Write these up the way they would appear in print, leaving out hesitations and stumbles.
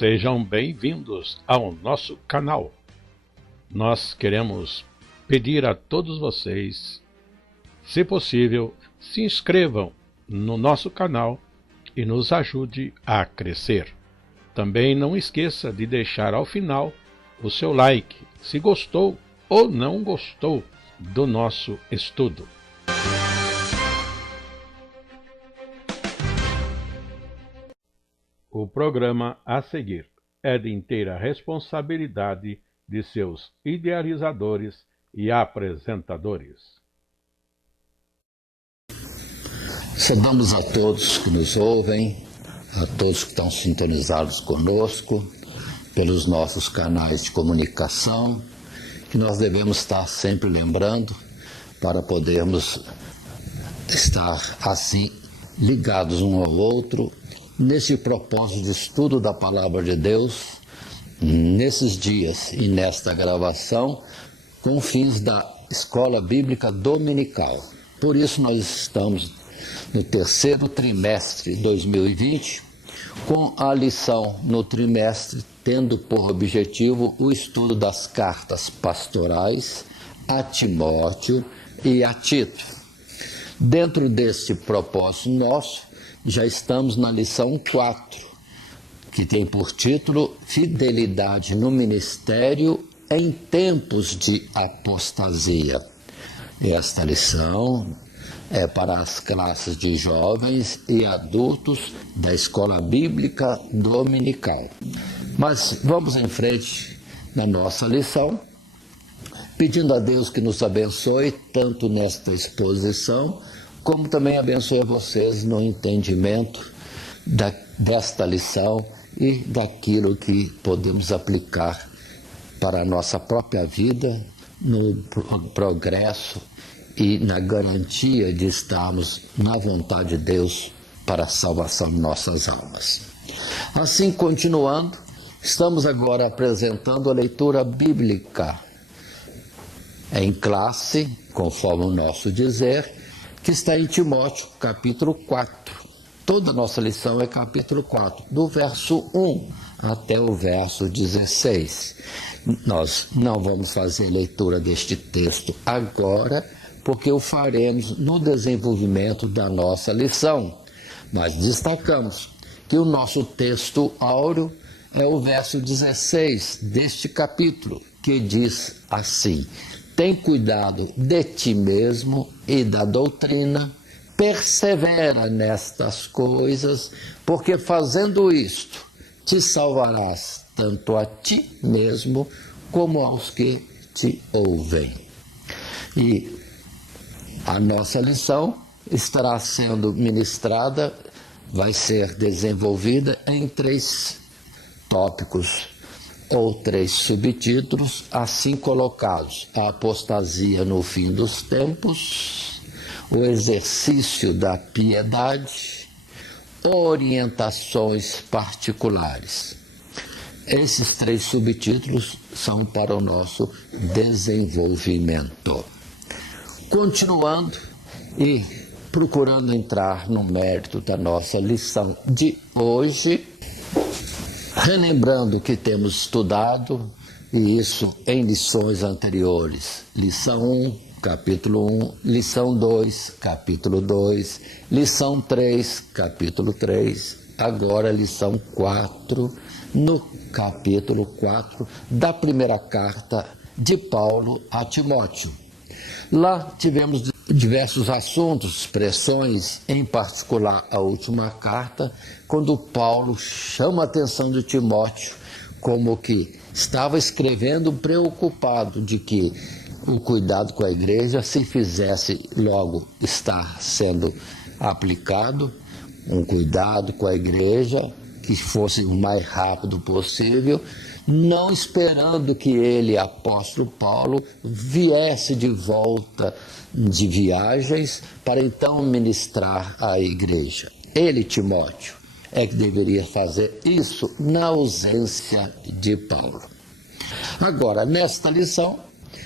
Sejam bem-vindos ao nosso canal. Nós queremos pedir a todos vocês, se possível, se inscrevam no nosso canal e nos ajude a crescer. Também não esqueça de deixar ao final o seu like, se gostou ou não gostou do nosso estudo. O programa a seguir é de inteira responsabilidade de seus idealizadores e apresentadores. Saudamos a todos que nos ouvem, a todos que estão sintonizados conosco, pelos nossos canais de comunicação, que nós devemos estar sempre lembrando para podermos estar assim ligados um ao outro, nesse propósito de estudo da Palavra de Deus, nesses dias e nesta gravação, com fins da Escola Bíblica Dominical. Por isso nós estamos no terceiro trimestre de 2020, com a lição no trimestre tendo por objetivo o estudo das cartas pastorais a Timóteo e a Tito. Dentro deste propósito nosso, já estamos na lição 4, que tem por título Fidelidade no Ministério em Tempos de Apostasia. Esta lição é para as classes de jovens e adultos da Escola Bíblica Dominical. Mas vamos em frente na nossa lição, pedindo a Deus que nos abençoe tanto nesta exposição, como também abençoe a vocês no entendimento desta lição e daquilo que podemos aplicar para a nossa própria vida, no progresso e na garantia de estarmos na vontade de Deus para a salvação de nossas almas. Assim, continuando, estamos agora apresentando a leitura bíblica em classe, conforme o nosso dizer, que está em Timóteo, capítulo 4. Toda a nossa lição é capítulo 4, do verso 1 até o verso 16. Nós não vamos fazer leitura deste texto agora, porque o faremos no desenvolvimento da nossa lição. Mas destacamos que o nosso texto áureo é o verso 16 deste capítulo, que diz assim: tem cuidado de ti mesmo e da doutrina, persevera nestas coisas, porque fazendo isto te salvarás tanto a ti mesmo como aos que te ouvem. E a nossa lição estará sendo ministrada, vai ser desenvolvida em 3 tópicos ou 3 subtítulos, assim colocados: a apostasia no fim dos tempos, o exercício da piedade, orientações particulares. Esses 3 subtítulos são para o nosso desenvolvimento. Continuando e procurando entrar no mérito da nossa lição de hoje, relembrando que temos estudado, e isso em lições anteriores, lição 1, capítulo 1, lição 2, capítulo 2, lição 3, capítulo 3, agora lição 4, no capítulo 4 da primeira carta de Paulo a Timóteo. Lá tivemos diversos assuntos, expressões, em particular a última carta, quando Paulo chama a atenção de Timóteo, como que estava escrevendo preocupado de que o cuidado com a igreja se fizesse logo estar sendo aplicado, um cuidado com a igreja que fosse o mais rápido possível, não esperando que ele, apóstolo Paulo, viesse de volta de viagens para então ministrar à igreja. Ele, Timóteo, é que deveria fazer isso na ausência de Paulo. Agora, nesta lição,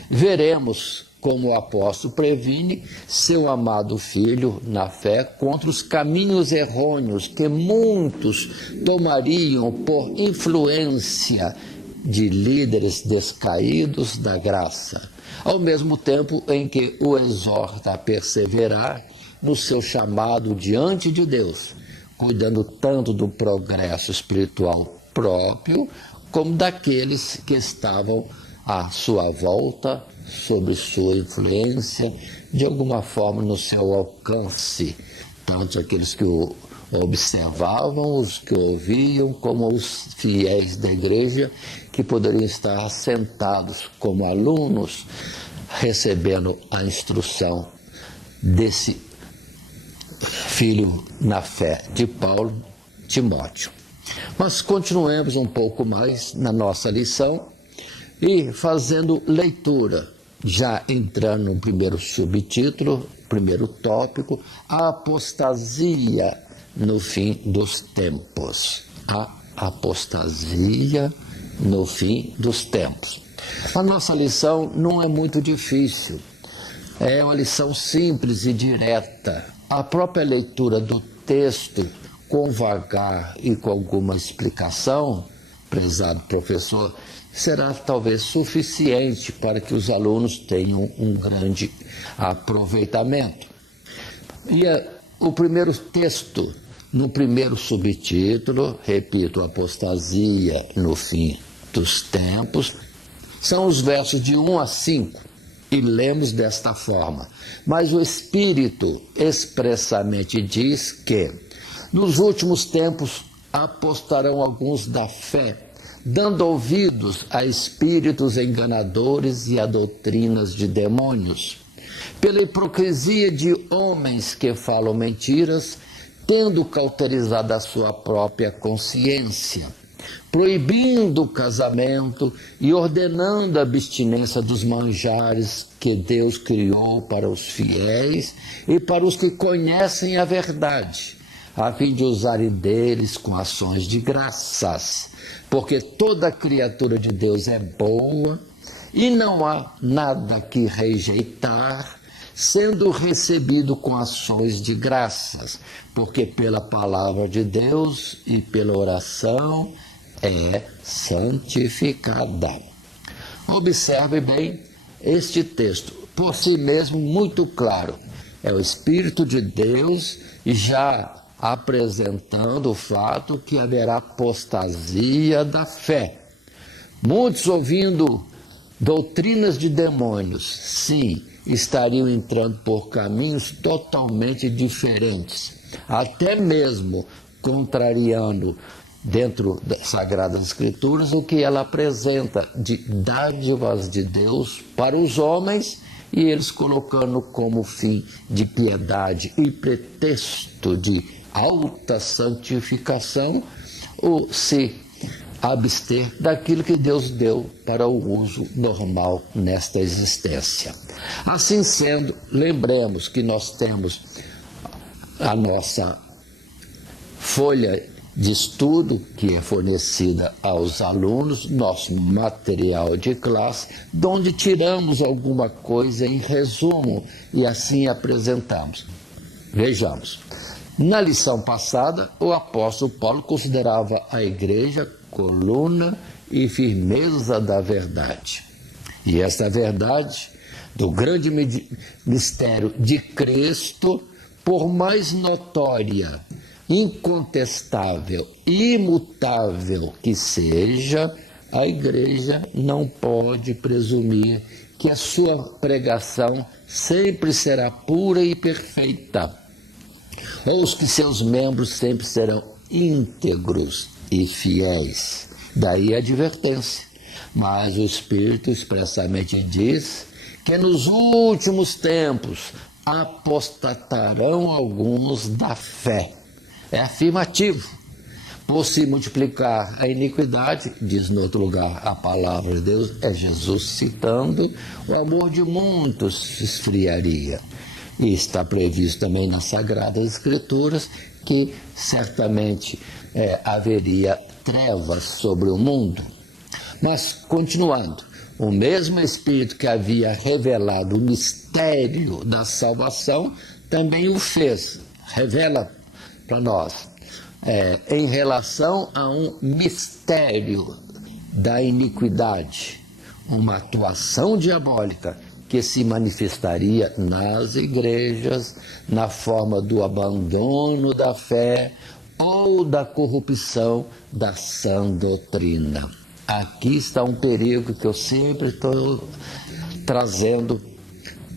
veremos como o apóstolo previne seu amado filho na fé contra os caminhos errôneos que muitos tomariam por influência de líderes descaídos da graça, ao mesmo tempo em que o exorta a perseverar no seu chamado diante de Deus, cuidando tanto do progresso espiritual próprio, como daqueles que estavam à sua volta, sob sua influência, de alguma forma no seu alcance, tanto aqueles que o observavam, os que o ouviam, como os fiéis da igreja, que poderiam estar sentados como alunos, recebendo a instrução desse filho na fé de Paulo, Timóteo. Mas continuemos um pouco mais na nossa lição e fazendo leitura, já entrando no primeiro subtítulo, primeiro tópico, a apostasia no fim dos tempos. A apostasia no fim dos tempos. A nossa lição não é muito difícil, é uma lição simples e direta. A própria leitura do texto, com vagar e com alguma explicação, prezado professor, será talvez suficiente para que os alunos tenham um grande aproveitamento. E o primeiro texto, no primeiro subtítulo, repito, apostasia no fim dos tempos, são os versos de 1 a 5, e lemos desta forma: mas o Espírito expressamente diz que nos últimos tempos apostarão alguns da fé, dando ouvidos a espíritos enganadores e a doutrinas de demônios, pela hipocrisia de homens que falam mentiras, tendo cauterizado a sua própria consciência, proibindo o casamento e ordenando a abstinência dos manjares que Deus criou para os fiéis e para os que conhecem a verdade, a fim de usarem deles com ações de graças, porque toda criatura de Deus é boa e não há nada que rejeitar, sendo recebido com ações de graças, porque pela palavra de Deus e pela oração é santificada. Observe bem este texto, por si mesmo muito claro. É o Espírito de Deus já apresentando o fato que haverá apostasia da fé. Muitos ouvindo doutrinas de demônios, sim, estariam entrando por caminhos totalmente diferentes, até mesmo contrariando dentro das Sagradas Escrituras o que ela apresenta de dádivas de Deus para os homens, e eles colocando como fim de piedade e pretexto de alta santificação o se abster daquilo que Deus deu para o uso normal nesta existência. Assim sendo, lembremos que nós temos a nossa folha de estudo, que é fornecida aos alunos, nosso material de classe, de onde tiramos alguma coisa em resumo e assim apresentamos. Vejamos. Na lição passada, o apóstolo Paulo considerava a igreja coluna e firmeza da verdade. E esta verdade, do grande mistério de Cristo, por mais notória, incontestável, imutável que seja, a igreja não pode presumir que a sua pregação sempre será pura e perfeita, ou que seus membros sempre serão íntegros e fiéis. Daí a advertência. Mas o Espírito expressamente diz que nos últimos tempos apostatarão alguns da fé. É afirmativo. Por se multiplicar a iniquidade, diz no outro lugar a palavra de Deus, é Jesus citando, o amor de muitos se esfriaria. E está previsto também nas Sagradas Escrituras que certamente haveria trevas sobre o mundo. Mas, continuando, O mesmo Espírito que havia revelado o mistério da salvação, também o fez, revela para nós, em relação a um mistério da iniquidade, uma atuação diabólica que se manifestaria nas igrejas, na forma do abandono da fé ou da corrupção da sã doutrina. Aqui está um perigo que eu sempre estou trazendo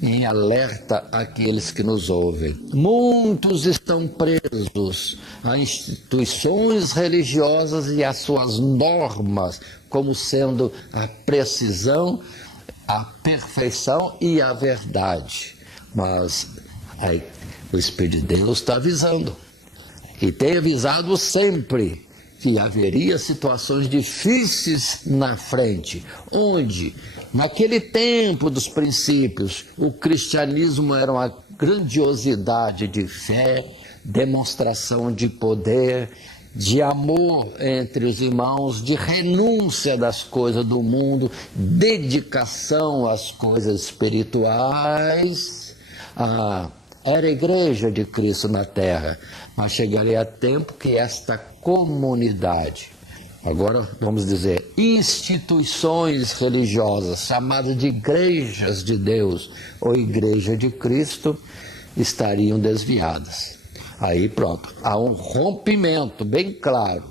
em alerta àqueles que nos ouvem. Muitos estão presos a instituições religiosas e às suas normas, como sendo a precisão, a perfeição e a verdade. Mas aí, o Espírito de Deus está avisando, e tem avisado sempre, que haveria situações difíceis na frente, onde, naquele tempo dos princípios, o cristianismo era uma grandiosidade de fé, demonstração de poder, de amor entre os irmãos, de renúncia das coisas do mundo, dedicação às coisas espirituais. Era a igreja de Cristo na terra, mas chegaria tempo que esta comunidade, agora vamos dizer, instituições religiosas, chamadas de igrejas de Deus ou igreja de Cristo, estariam desviadas. Aí pronto, há um rompimento bem claro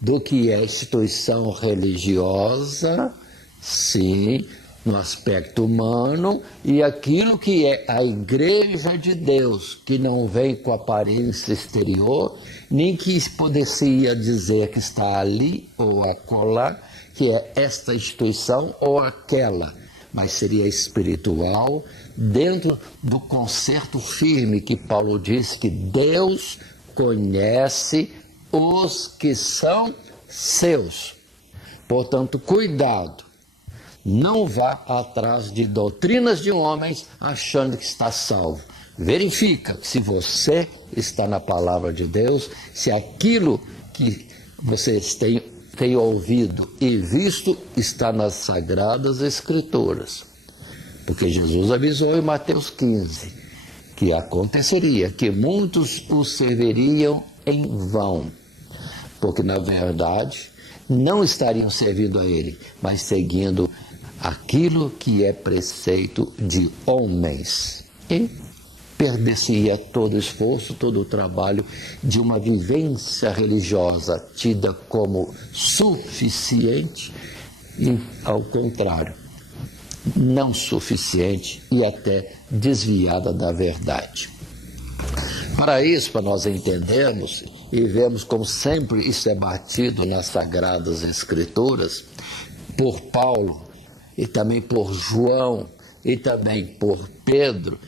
do que é instituição religiosa, sim, no aspecto humano, e aquilo que é a igreja de Deus, que não vem com aparência exterior, nem que poderia dizer que está ali ou acolá, que é esta instituição ou aquela, mas seria espiritual, dentro do concerto firme que Paulo diz que Deus conhece os que são seus. Portanto, cuidado. Não vá atrás de doutrinas de homens achando que está salvo. Verifica se você está na palavra de Deus, se aquilo que vocês têm ouvido e visto está nas Sagradas Escrituras. Porque Jesus avisou em Mateus 15 que aconteceria, que muitos o serviriam em vão. Porque, na verdade, não estariam servindo a Ele, mas seguindo aquilo que é preceito de homens. E perder-se-ia todo o esforço, todo o trabalho de uma vivência religiosa tida como suficiente e, ao contrário, não suficiente e até desviada da verdade. Para isso, para nós entendermos e vermos como sempre isso é batido nas Sagradas Escrituras, por Paulo e também por João e também por Pedro,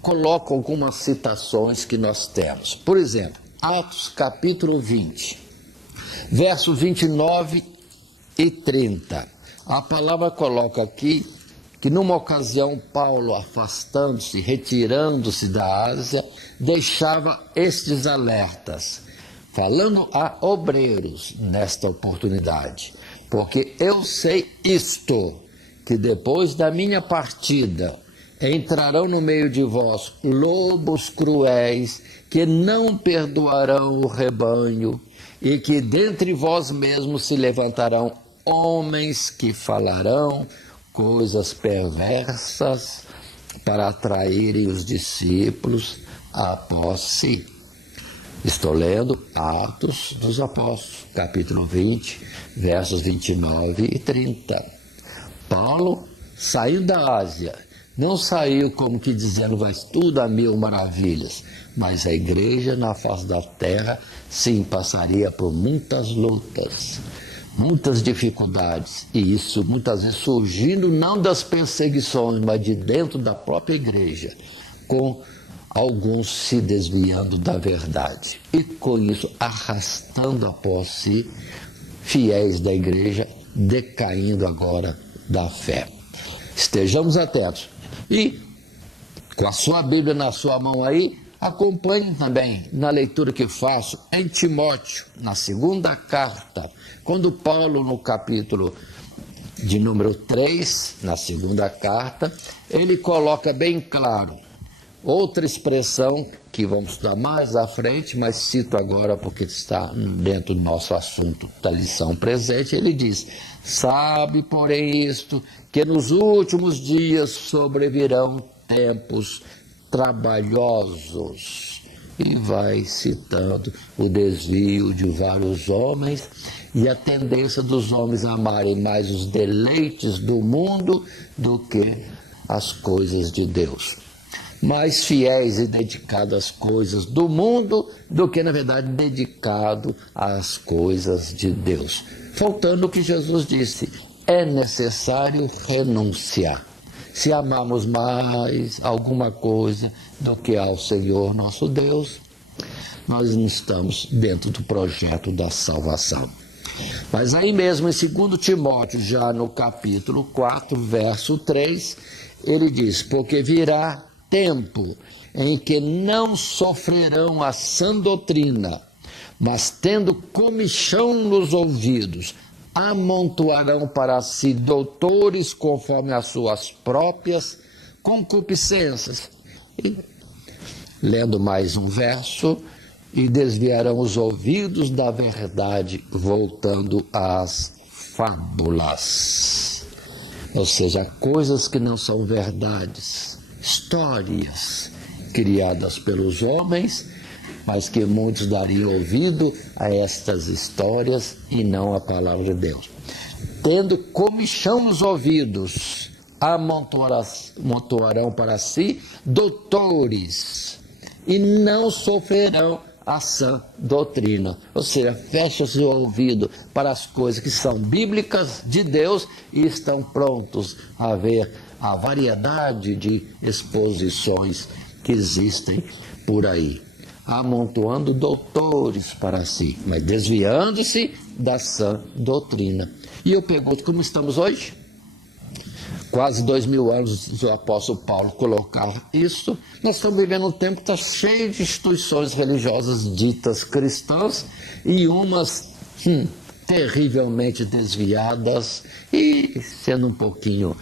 coloco algumas citações que nós temos. Por exemplo, Atos capítulo 20, versos 29 e 30. A palavra coloca aqui que numa ocasião Paulo, afastando-se, retirando-se da Ásia, deixava estes alertas, falando a obreiros nesta oportunidade. Porque eu sei isto, que depois da minha partida entrarão no meio de vós lobos cruéis, que não perdoarão o rebanho, e que dentre vós mesmos se levantarão homens que falarão coisas perversas para atraírem os discípulos após si. Estou lendo Atos dos Apóstolos, capítulo 20, versos 29 e 30. Paulo saiu da Ásia, não saiu como que dizendo vai tudo a mil maravilhas, mas a igreja na face da terra sim passaria por muitas lutas, muitas dificuldades, e isso muitas vezes surgindo não das perseguições, mas de dentro da própria igreja, com alguns se desviando da verdade, e com isso arrastando após si fiéis da igreja, decaindo agora da fé. Estejamos atentos. E com a sua Bíblia na sua mão aí, acompanhe também na leitura que faço em Timóteo, na segunda carta, quando Paulo no capítulo de número 3, na segunda carta, ele coloca bem claro outra expressão que vamos estudar mais à frente, mas cito agora porque está dentro do nosso assunto da lição presente. Ele diz: sabe, porém, isto, que nos últimos dias sobrevirão tempos trabalhosos. E vai citando o desvio de vários homens e a tendência dos homens a amarem mais os deleites do mundo do que as coisas de Deus. Mais fiéis e dedicados às coisas do mundo do que, na verdade, dedicado às coisas de Deus. Faltando o que Jesus disse: é necessário renunciar. Se amarmos mais alguma coisa do que ao Senhor nosso Deus, nós não estamos dentro do projeto da salvação. Mas aí mesmo em 2 Timóteo, já no capítulo 4, verso 3, ele diz: porque virá tempo em que não sofrerão a sã doutrina, mas tendo comichão nos ouvidos, amontoarão para si doutores conforme as suas próprias concupiscências. E, lendo mais um verso, e desviarão os ouvidos da verdade, voltando às fábulas. Ou seja, coisas que não são verdades, histórias criadas pelos homens, mas que muitos dariam ouvido a estas histórias e não a palavra de Deus. Tendo comichão nos ouvidos, amontoarão para si doutores e não sofrerão a sã doutrina. Ou seja, fecha-se o ouvido para as coisas que são bíblicas de Deus e estão prontos a ver a variedade de exposições que existem por aí, amontoando doutores para si, mas desviando-se da sã doutrina. E eu pergunto, como estamos hoje? Quase 2000 anos do apóstolo Paulo colocar isso. Nós estamos vivendo um tempo que está cheio de instituições religiosas ditas cristãs e umas terrivelmente desviadas e sendo um pouquinho,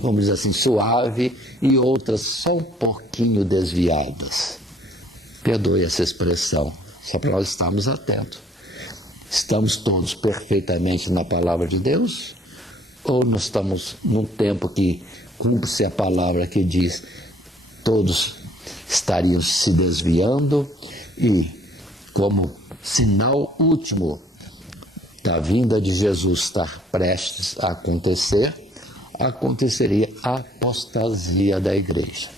vamos dizer assim, suave, e outras só um pouquinho desviadas. Perdoe essa expressão, só para nós estarmos atentos. Estamos todos perfeitamente na palavra de Deus? Ou nós estamos num tempo que cumpre-se a palavra que diz todos estariam se desviando e, como sinal último da vinda de Jesus estar prestes a acontecer, aconteceria a apostasia da igreja.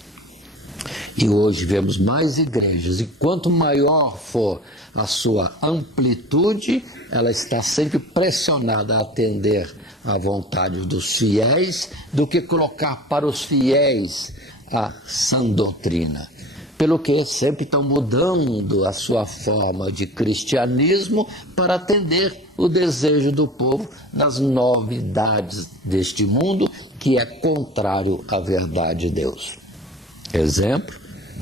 E hoje vemos mais igrejas, e quanto maior for a sua amplitude, ela está sempre pressionada a atender à vontade dos fiéis, do que colocar para os fiéis a sã doutrina. Pelo que sempre estão mudando a sua forma de cristianismo para atender o desejo do povo das novidades deste mundo, que é contrário à verdade de Deus. Exemplo,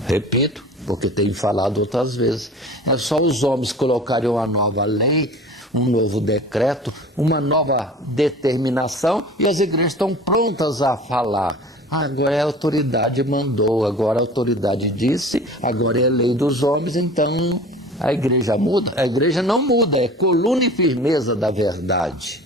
repito, porque tenho falado outras vezes, é só os homens colocarem uma nova lei, um novo decreto, uma nova determinação, e as igrejas estão prontas a falar. Agora a autoridade mandou, agora a autoridade disse, agora é a lei dos homens, então a igreja muda? A igreja não muda, é coluna e firmeza da verdade.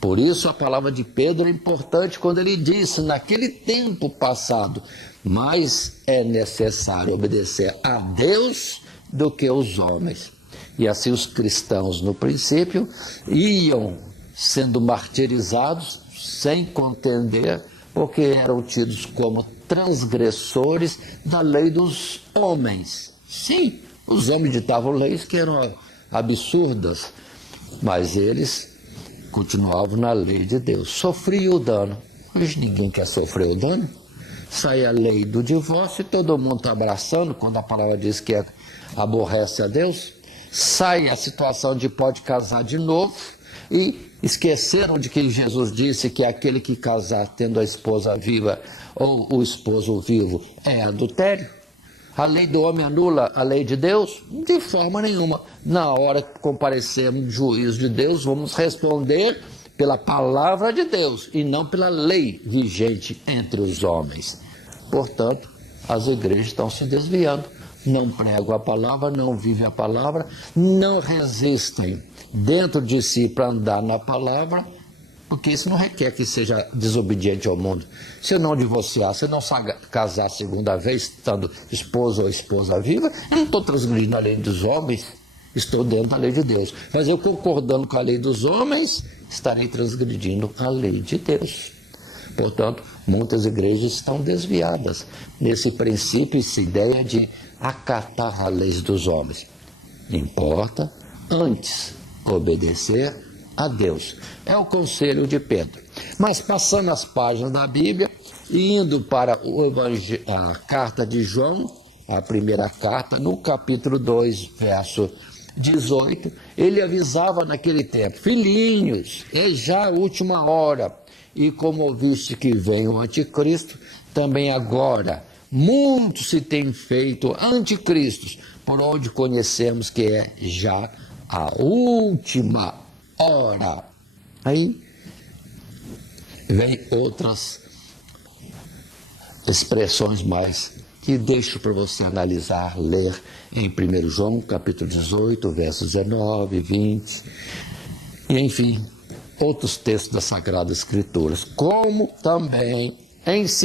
Por isso a palavra de Pedro é importante quando ele disse, naquele tempo passado, mais é necessário obedecer a Deus do que os homens. E assim os cristãos, no princípio, iam sendo martirizados sem contender, porque eram tidos como transgressores da lei dos homens. Sim, os homens ditavam leis que eram absurdas, mas eles continuavam na lei de Deus. Sofriam o dano. Hoje ninguém quer sofrer o dano. Sai a lei do divórcio e todo mundo está abraçando, quando a palavra diz que aborrece a Deus. Sai a situação de pode casar de novo e esqueceram de que Jesus disse que aquele que casar tendo a esposa viva ou o esposo vivo é adultério. A lei do homem anula a lei de Deus? De forma nenhuma. Na hora que comparecermos no juízo de Deus, vamos responder pela palavra de Deus e não pela lei vigente entre os homens. Portanto, as igrejas estão se desviando, não pregam a palavra, não vivem a palavra, não resistem dentro de si para andar na palavra, porque isso não requer que seja desobediente ao mundo. Se eu não divorciar, se eu não casar a segunda vez, estando esposo ou esposa viva, eu não estou transgredindo a lei dos homens, estou dentro da lei de Deus. Mas eu concordando com a lei dos homens, estarei transgredindo a lei de Deus. Portanto, muitas igrejas estão desviadas nesse princípio, essa ideia de acatar a lei dos homens. Importa antes obedecer a Deus. É o conselho de Pedro. Mas passando as páginas da Bíblia e indo para a carta de João, a primeira carta, no capítulo 2, verso 18, ele avisava naquele tempo: filhinhos, é já a última hora, e como ouviste que vem o anticristo, também agora muitos se têm feito anticristos, por onde conhecemos que é já a última hora. Aí vem outras expressões mais que deixo para você analisar, ler em 1 João, capítulo 18, versos 19, 20, e enfim, outros textos das Sagradas Escrituras, como também em 2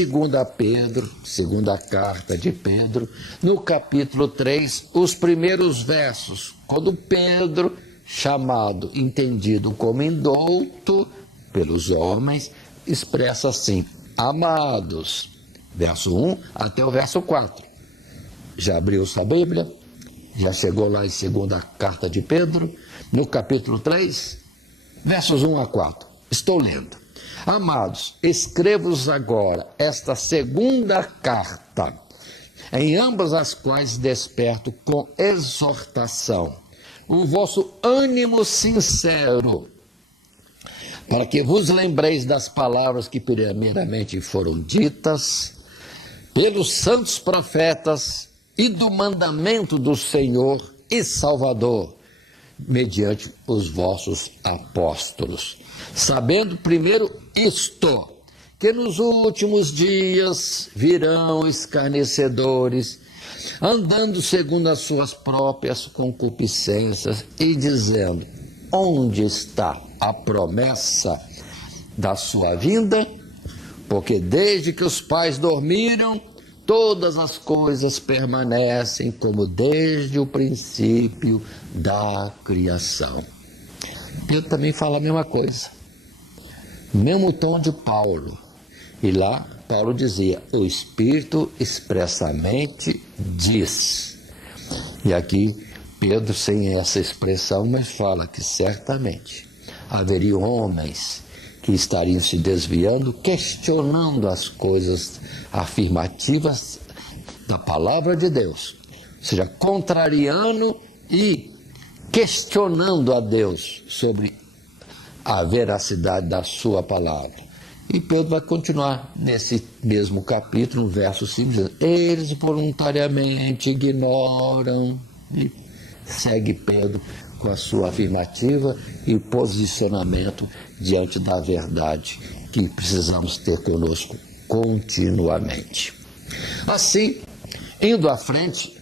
Pedro, segunda carta de Pedro, no capítulo 3, os primeiros versos, quando Pedro, chamado, entendido como indouto pelos homens, expressa assim: amados, verso 1 até o verso 4. Já abriu sua Bíblia? Já chegou lá em segunda carta de Pedro, no capítulo 3, versos 1 a 4. Estou lendo. Amados, escrevo-vos agora esta segunda carta, em ambas as quais desperto com exortação o vosso ânimo sincero, para que vos lembreis das palavras que primeiramente foram ditas pelos santos profetas e do mandamento do Senhor e Salvador, mediante os vossos apóstolos. Sabendo primeiro isto, que nos últimos dias virão escarnecedores, andando segundo as suas próprias concupiscências e dizendo: onde está a promessa da sua vinda? Porque desde que os pais dormiram, todas as coisas permanecem como desde o princípio da criação. Pedro também fala a mesma coisa, mesmo tom de Paulo. E lá Paulo dizia: o Espírito expressamente diz. E aqui Pedro, sem essa expressão, mas fala que certamente haveria homens que estariam se desviando, questionando as coisas afirmativas da palavra de Deus, ou seja, contrariando e questionando a Deus sobre a veracidade da sua palavra. E Pedro vai continuar nesse mesmo capítulo, no verso 5, dizendo: eles voluntariamente ignoram. E segue Pedro com a sua afirmativa e posicionamento diante da verdade que precisamos ter conosco continuamente. Assim, indo à frente,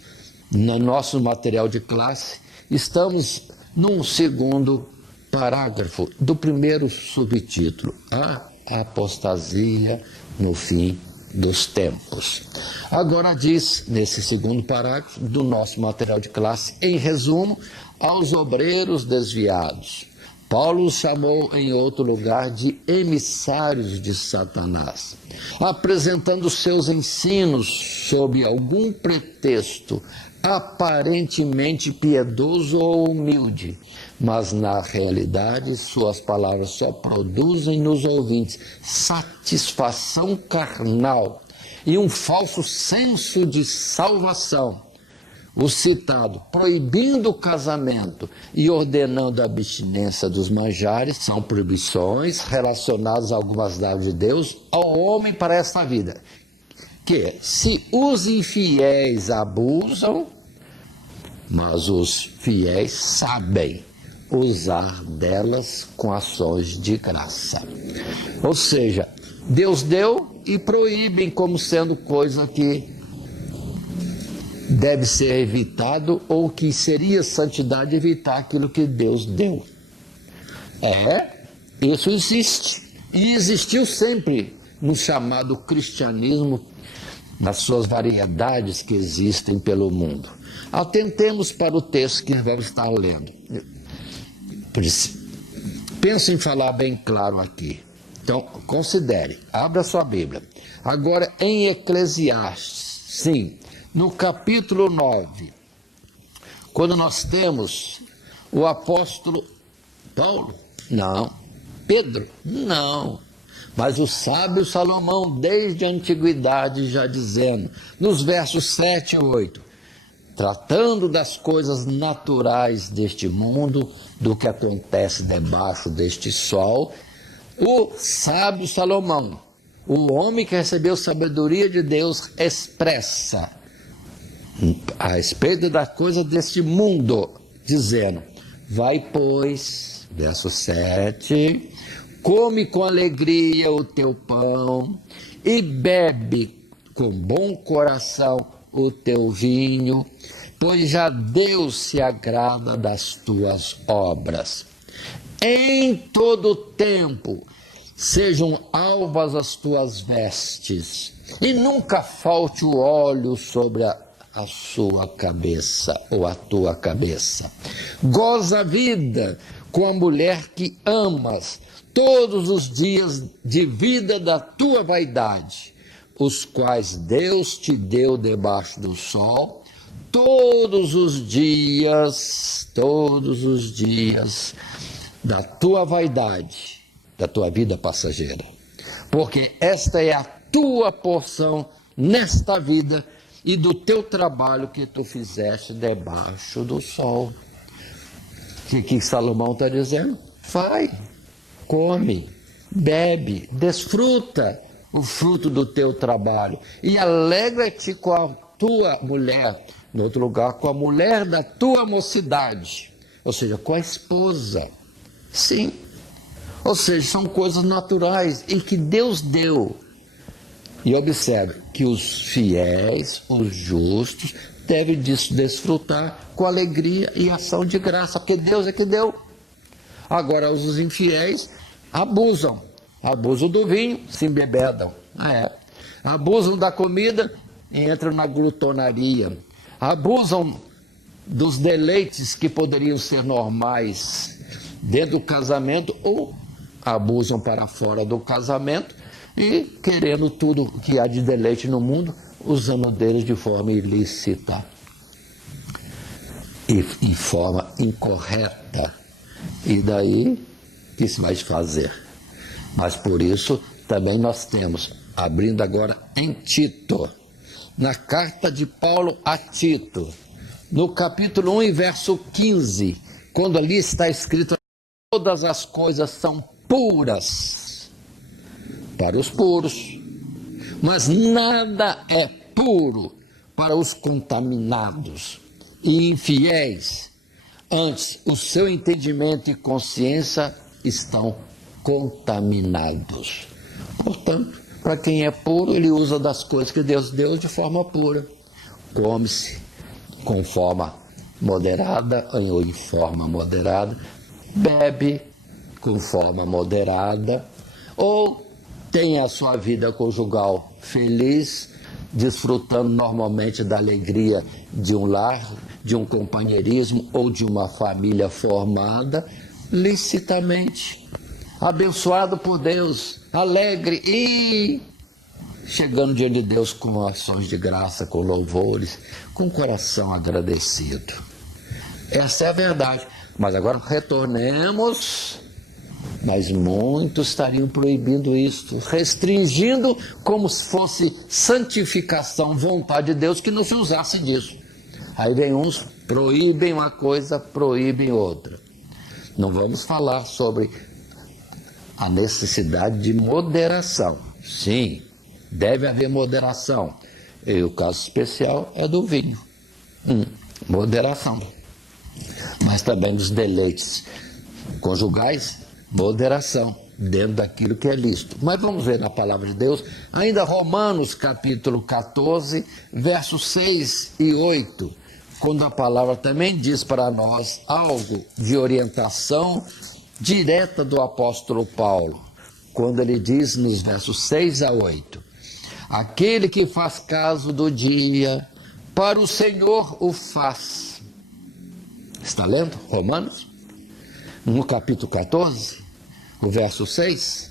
no nosso material de classe, estamos num segundo parágrafo do primeiro subtítulo: a apostasia no fim dos tempos. Agora diz, nesse segundo parágrafo do nosso material de classe, em resumo, aos obreiros desviados. Paulo os chamou em outro lugar de emissários de Satanás, apresentando seus ensinos sob algum pretexto aparentemente piedoso ou humilde, mas na realidade suas palavras só produzem nos ouvintes satisfação carnal e um falso senso de salvação. O citado, proibindo o casamento e ordenando a abstinência dos manjares, são proibições relacionadas a algumas dádivas de Deus ao homem para esta vida, que se os infiéis abusam, mas os fiéis sabem usar delas com ações de graça. Ou seja, Deus deu e proíbem como sendo coisa que deve ser evitado, ou que seria santidade evitar aquilo que Deus deu. Isso existe. E existiu sempre no chamado cristianismo, nas suas variedades que existem pelo mundo. Atentemos para o texto que vamos estar lendo. Penso em falar bem claro aqui. Então, considere, abra sua Bíblia. Agora, em Eclesiastes, sim, no capítulo 9, quando nós temos o apóstolo Paulo? Não. Pedro? Não. Mas o sábio Salomão, desde a antiguidade, já dizendo, nos versos 7 e 8, tratando das coisas naturais deste mundo, do que acontece debaixo deste sol, o sábio Salomão, o homem que recebeu sabedoria de Deus, expressa a respeito da coisa deste mundo, dizendo, vai, pois, verso 7, come com alegria o teu pão e bebe com bom coração o teu vinho, pois já Deus se agrada das tuas obras. Em todo tempo sejam alvas as tuas vestes, e nunca falte o óleo sobre a sua cabeça, ou a tua cabeça. Goza a vida com a mulher que amas, todos os dias de vida da tua vaidade, os quais Deus te deu debaixo do sol, todos os dias da tua vaidade, da tua vida passageira. Porque esta é a tua porção nesta vida e do teu trabalho que tu fizeste debaixo do sol. O que Salomão está dizendo? Vai, come, bebe, desfruta o fruto do teu trabalho e alegra-te com a tua mulher, no outro lugar, com a mulher da tua mocidade, ou seja, com a esposa. Sim, ou seja, são coisas naturais e que Deus deu. E observe que os fiéis, os justos, devem disso desfrutar com alegria e ação de graça, porque Deus é que deu. Agora, os infiéis abusam do vinho, se embebedam, abusam da comida, entram na glutonaria, abusam dos deleites que poderiam ser normais dentro do casamento, ou abusam para fora do casamento e querendo tudo que há de deleite no mundo, usando deles de forma ilícita e em forma incorreta. E daí, o que se vai fazer? Mas por isso também nós temos, abrindo agora em Tito, na carta de Paulo a Tito, no capítulo 1 e verso 15, quando ali está escrito, todas as coisas são puras para os puros, mas nada é puro para os contaminados e infiéis. Antes, o seu entendimento e consciência estão contaminados. Portanto, para quem é puro, ele usa das coisas que Deus deu de forma pura. Come-se com forma moderada ou em forma moderada, bebe com forma moderada, ou tem a sua vida conjugal feliz, desfrutando normalmente da alegria de um lar, de um companheirismo ou de uma família formada, licitamente, abençoado por Deus, alegre e chegando diante de Deus com ações de graça, com louvores, com o coração agradecido. Essa é a verdade. Mas agora retornemos. Mas muitos estariam proibindo isso, restringindo como se fosse santificação, vontade de Deus, que não se usasse disso. Aí vem uns, proíbem uma coisa, proíbem outra. Não vamos falar sobre a necessidade de moderação. Sim, deve haver moderação. E o caso especial é do vinho. Moderação. mas também nos deleites conjugais, moderação, dentro daquilo que é lícito. Mas vamos ver na palavra de Deus, ainda Romanos capítulo 14, versos 6 e 8, quando a palavra também diz para nós algo de orientação direta do apóstolo Paulo, quando ele diz nos versos 6 a 8, aquele que faz caso do dia, para o Senhor o faz. Está lendo Romanos? No capítulo 14, o verso 6,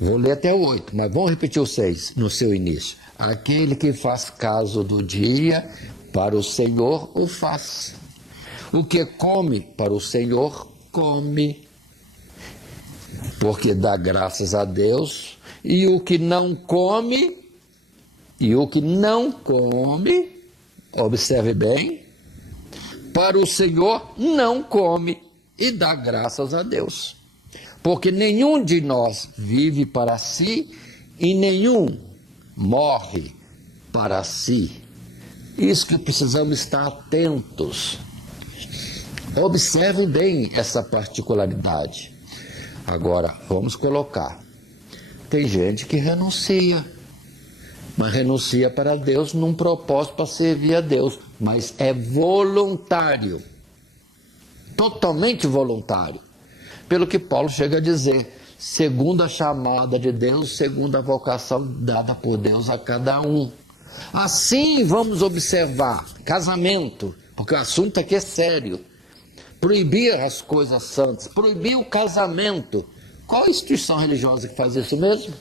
vou ler até o 8, mas vamos repetir o 6 no seu início. Aquele que faz caso do dia, para o Senhor o faz. O que come para o Senhor, come, porque dá graças a Deus. E o que não come, observe bem, para o Senhor não come e dá graças a Deus. Porque nenhum de nós vive para si e nenhum morre para si. Isso que precisamos estar atentos. Observem bem essa particularidade. Agora, vamos colocar. Tem gente que renuncia, mas renuncia para Deus num propósito para servir a Deus, mas é voluntário, totalmente voluntário. Pelo que Paulo chega a dizer, segundo a chamada de Deus, segundo a vocação dada por Deus a cada um. Assim vamos observar casamento, porque o assunto aqui é sério. Proibir as coisas santas, proibir o casamento. Qual instituição religiosa que faz isso mesmo?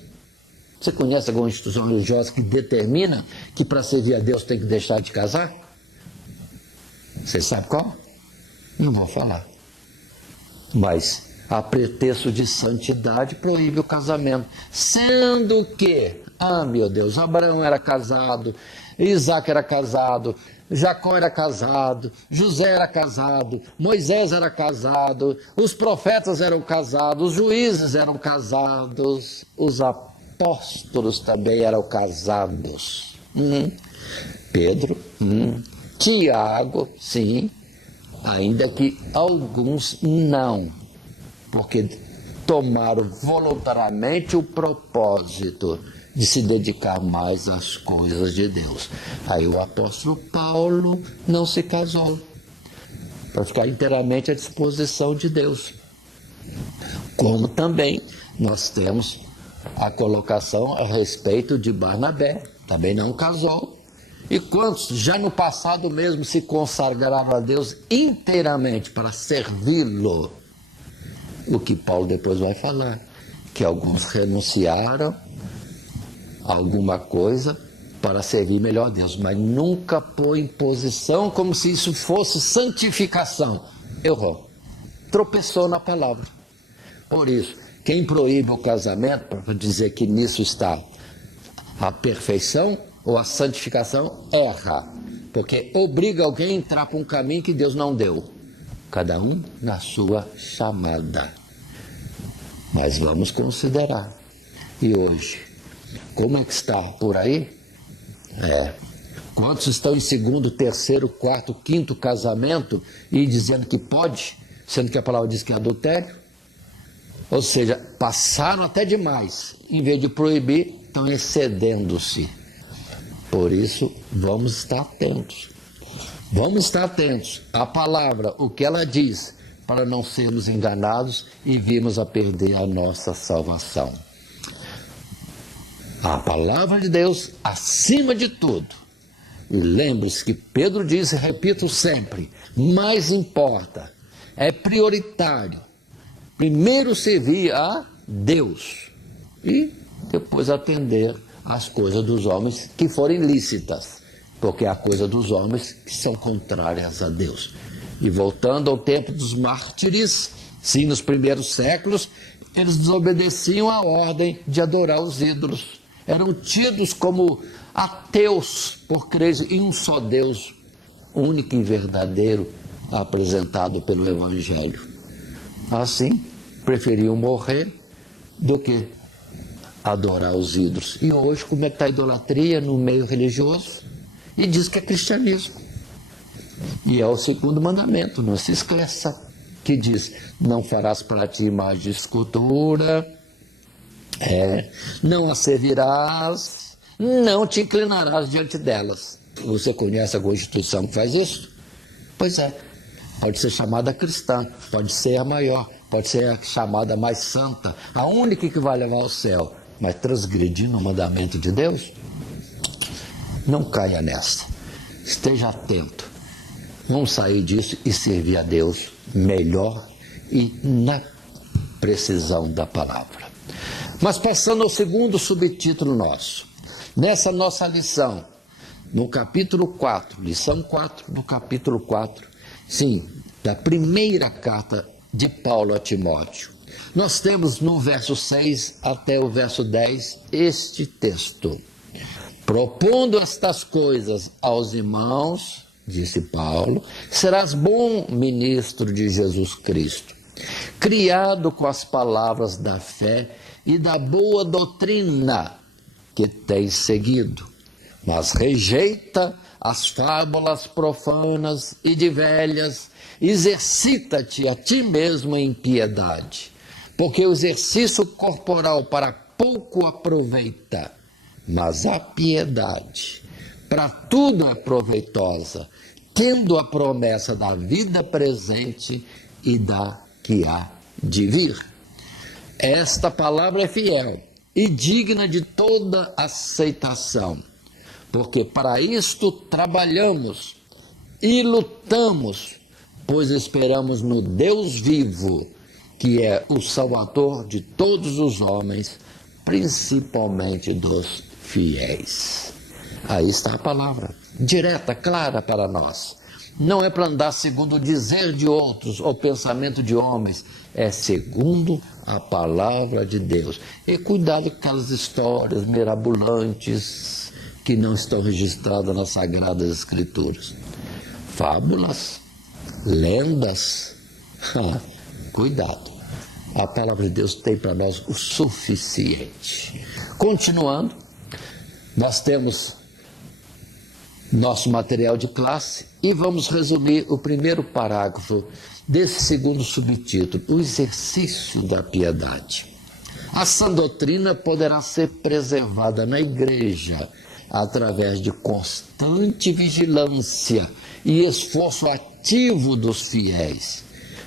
Você conhece alguma instituição religiosa que determina que para servir a Deus tem que deixar de casar? Você sabe qual? Não vou falar. Mas a pretexto de santidade proíbe o casamento. Sendo que, meu Deus, Abraão era casado, Isaac era casado, Jacó era casado, José era casado, Moisés era casado, os profetas eram casados, os juízes eram casados, os apóstolos também eram casados. Pedro, Tiago, sim, ainda que alguns não, porque tomaram voluntariamente o propósito de se dedicar mais às coisas de Deus. Aí o apóstolo Paulo não se casou, para ficar inteiramente à disposição de Deus. Como também nós temos a colocação a respeito de Barnabé, também não casou. E quantos já no passado mesmo se consagraram a Deus inteiramente para servi-lo? O que Paulo depois vai falar, que alguns renunciaram a alguma coisa para servir melhor a Deus, mas nunca pôs em posição como se isso fosse santificação. Errou, tropeçou na palavra. Por isso, quem proíbe o casamento, para dizer que nisso está a perfeição ou a santificação, erra, porque obriga alguém a entrar por um caminho que Deus não deu, cada um na sua chamada. Mas vamos considerar. E hoje, como é que está por aí? Quantos estão em segundo, terceiro, quarto, quinto casamento e dizendo que pode, sendo que a palavra diz que é adultério? Ou seja, passaram até demais. Em vez de proibir, estão excedendo-se. Por isso, vamos estar atentos. Vamos estar atentos à palavra, o que ela diz, para não sermos enganados e virmos a perder a nossa salvação. A palavra de Deus acima de tudo. E lembre-se que Pedro diz, e repito sempre, mais importa, é prioritário, primeiro servir a Deus e depois atender às coisas dos homens que forem lícitas, porque há coisas dos homens que são contrárias a Deus. E voltando ao tempo dos mártires, sim, nos primeiros séculos, eles desobedeciam a ordem de adorar os ídolos. Eram tidos como ateus por crer em um só Deus, único e verdadeiro, apresentado pelo Evangelho. Assim, preferiam morrer do que adorar os ídolos. E hoje, como é que está a idolatria no meio religioso? E diz que é cristianismo. E é o segundo mandamento, não se esqueça, que diz: não farás para ti imagem de escultura, não a servirás, não te inclinarás diante delas. Você conhece alguma instituição que faz isso? Pois é, pode ser chamada cristã, pode ser a maior, pode ser a chamada mais santa, a única que vai levar ao céu, mas transgredindo o mandamento de Deus? Não caia nessa, esteja atento, vamos sair disso e servir a Deus melhor e na precisão da palavra. Mas passando ao segundo subtítulo nosso, nessa nossa lição, no capítulo 4, lição 4 do capítulo 4, sim, da primeira carta de Paulo a Timóteo, nós temos no verso 6 até o verso 10 este texto: propondo estas coisas aos irmãos, disse Paulo, serás bom ministro de Jesus Cristo, criado com as palavras da fé e da boa doutrina que tens seguido, mas rejeita as fábulas profanas e de velhas, exercita-te a ti mesmo em piedade, porque o exercício corporal para pouco aproveita, mas a piedade para tudo é proveitosa, tendo a promessa da vida presente e da que há de vir. Esta palavra é fiel e digna de toda aceitação, porque para isto trabalhamos e lutamos, pois esperamos no Deus vivo, que é o Salvador de todos os homens, principalmente dos fiéis. Aí está a palavra, direta, clara para nós. Não é para andar segundo o dizer de outros ou pensamento de homens, é segundo a palavra de Deus. E cuidado com aquelas histórias mirabolantes que não estão registradas nas Sagradas Escrituras. Fábulas, lendas, cuidado. A palavra de Deus tem para nós o suficiente. Continuando, nós temos nosso material de classe e vamos resumir o primeiro parágrafo desse segundo subtítulo, o exercício da piedade. A sã doutrina poderá ser preservada na igreja através de constante vigilância e esforço ativo dos fiéis,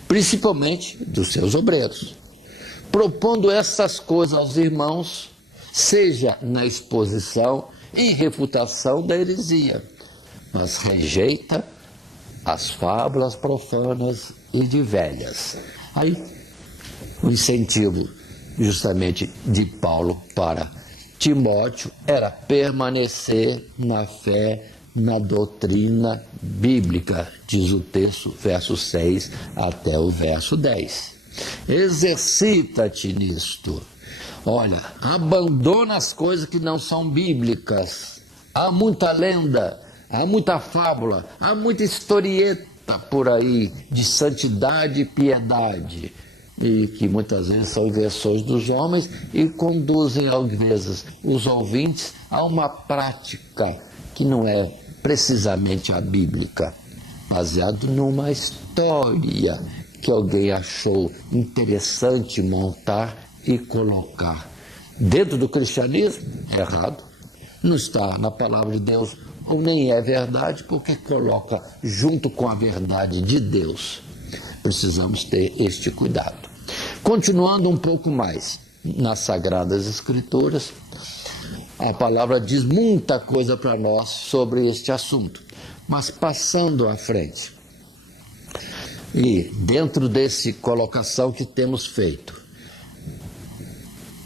principalmente dos seus obreiros, propondo essas coisas aos irmãos, seja na exposição e refutação da heresia, mas rejeita as fábulas profanas e de velhas. Aí, o incentivo justamente de Paulo para Timóteo era permanecer na fé, na doutrina bíblica, diz o texto, verso 6 até o verso 10. Exercita-te nisto. Olha, abandona as coisas que não são bíblicas. Há muita lenda, há muita fábula, há muita historieta por aí de santidade e piedade, e que muitas vezes são invenções dos homens e conduzem, às vezes, os ouvintes a uma prática que não é precisamente a bíblica, baseado numa história que alguém achou interessante montar e colocar. Dentro do cristianismo, é errado, não está na palavra de Deus, ou nem é verdade, porque coloca junto com a verdade de Deus. Precisamos ter este cuidado. Continuando um pouco mais nas Sagradas Escrituras, a palavra diz muita coisa para nós sobre este assunto, mas passando à frente, e dentro dessa colocação que temos feito,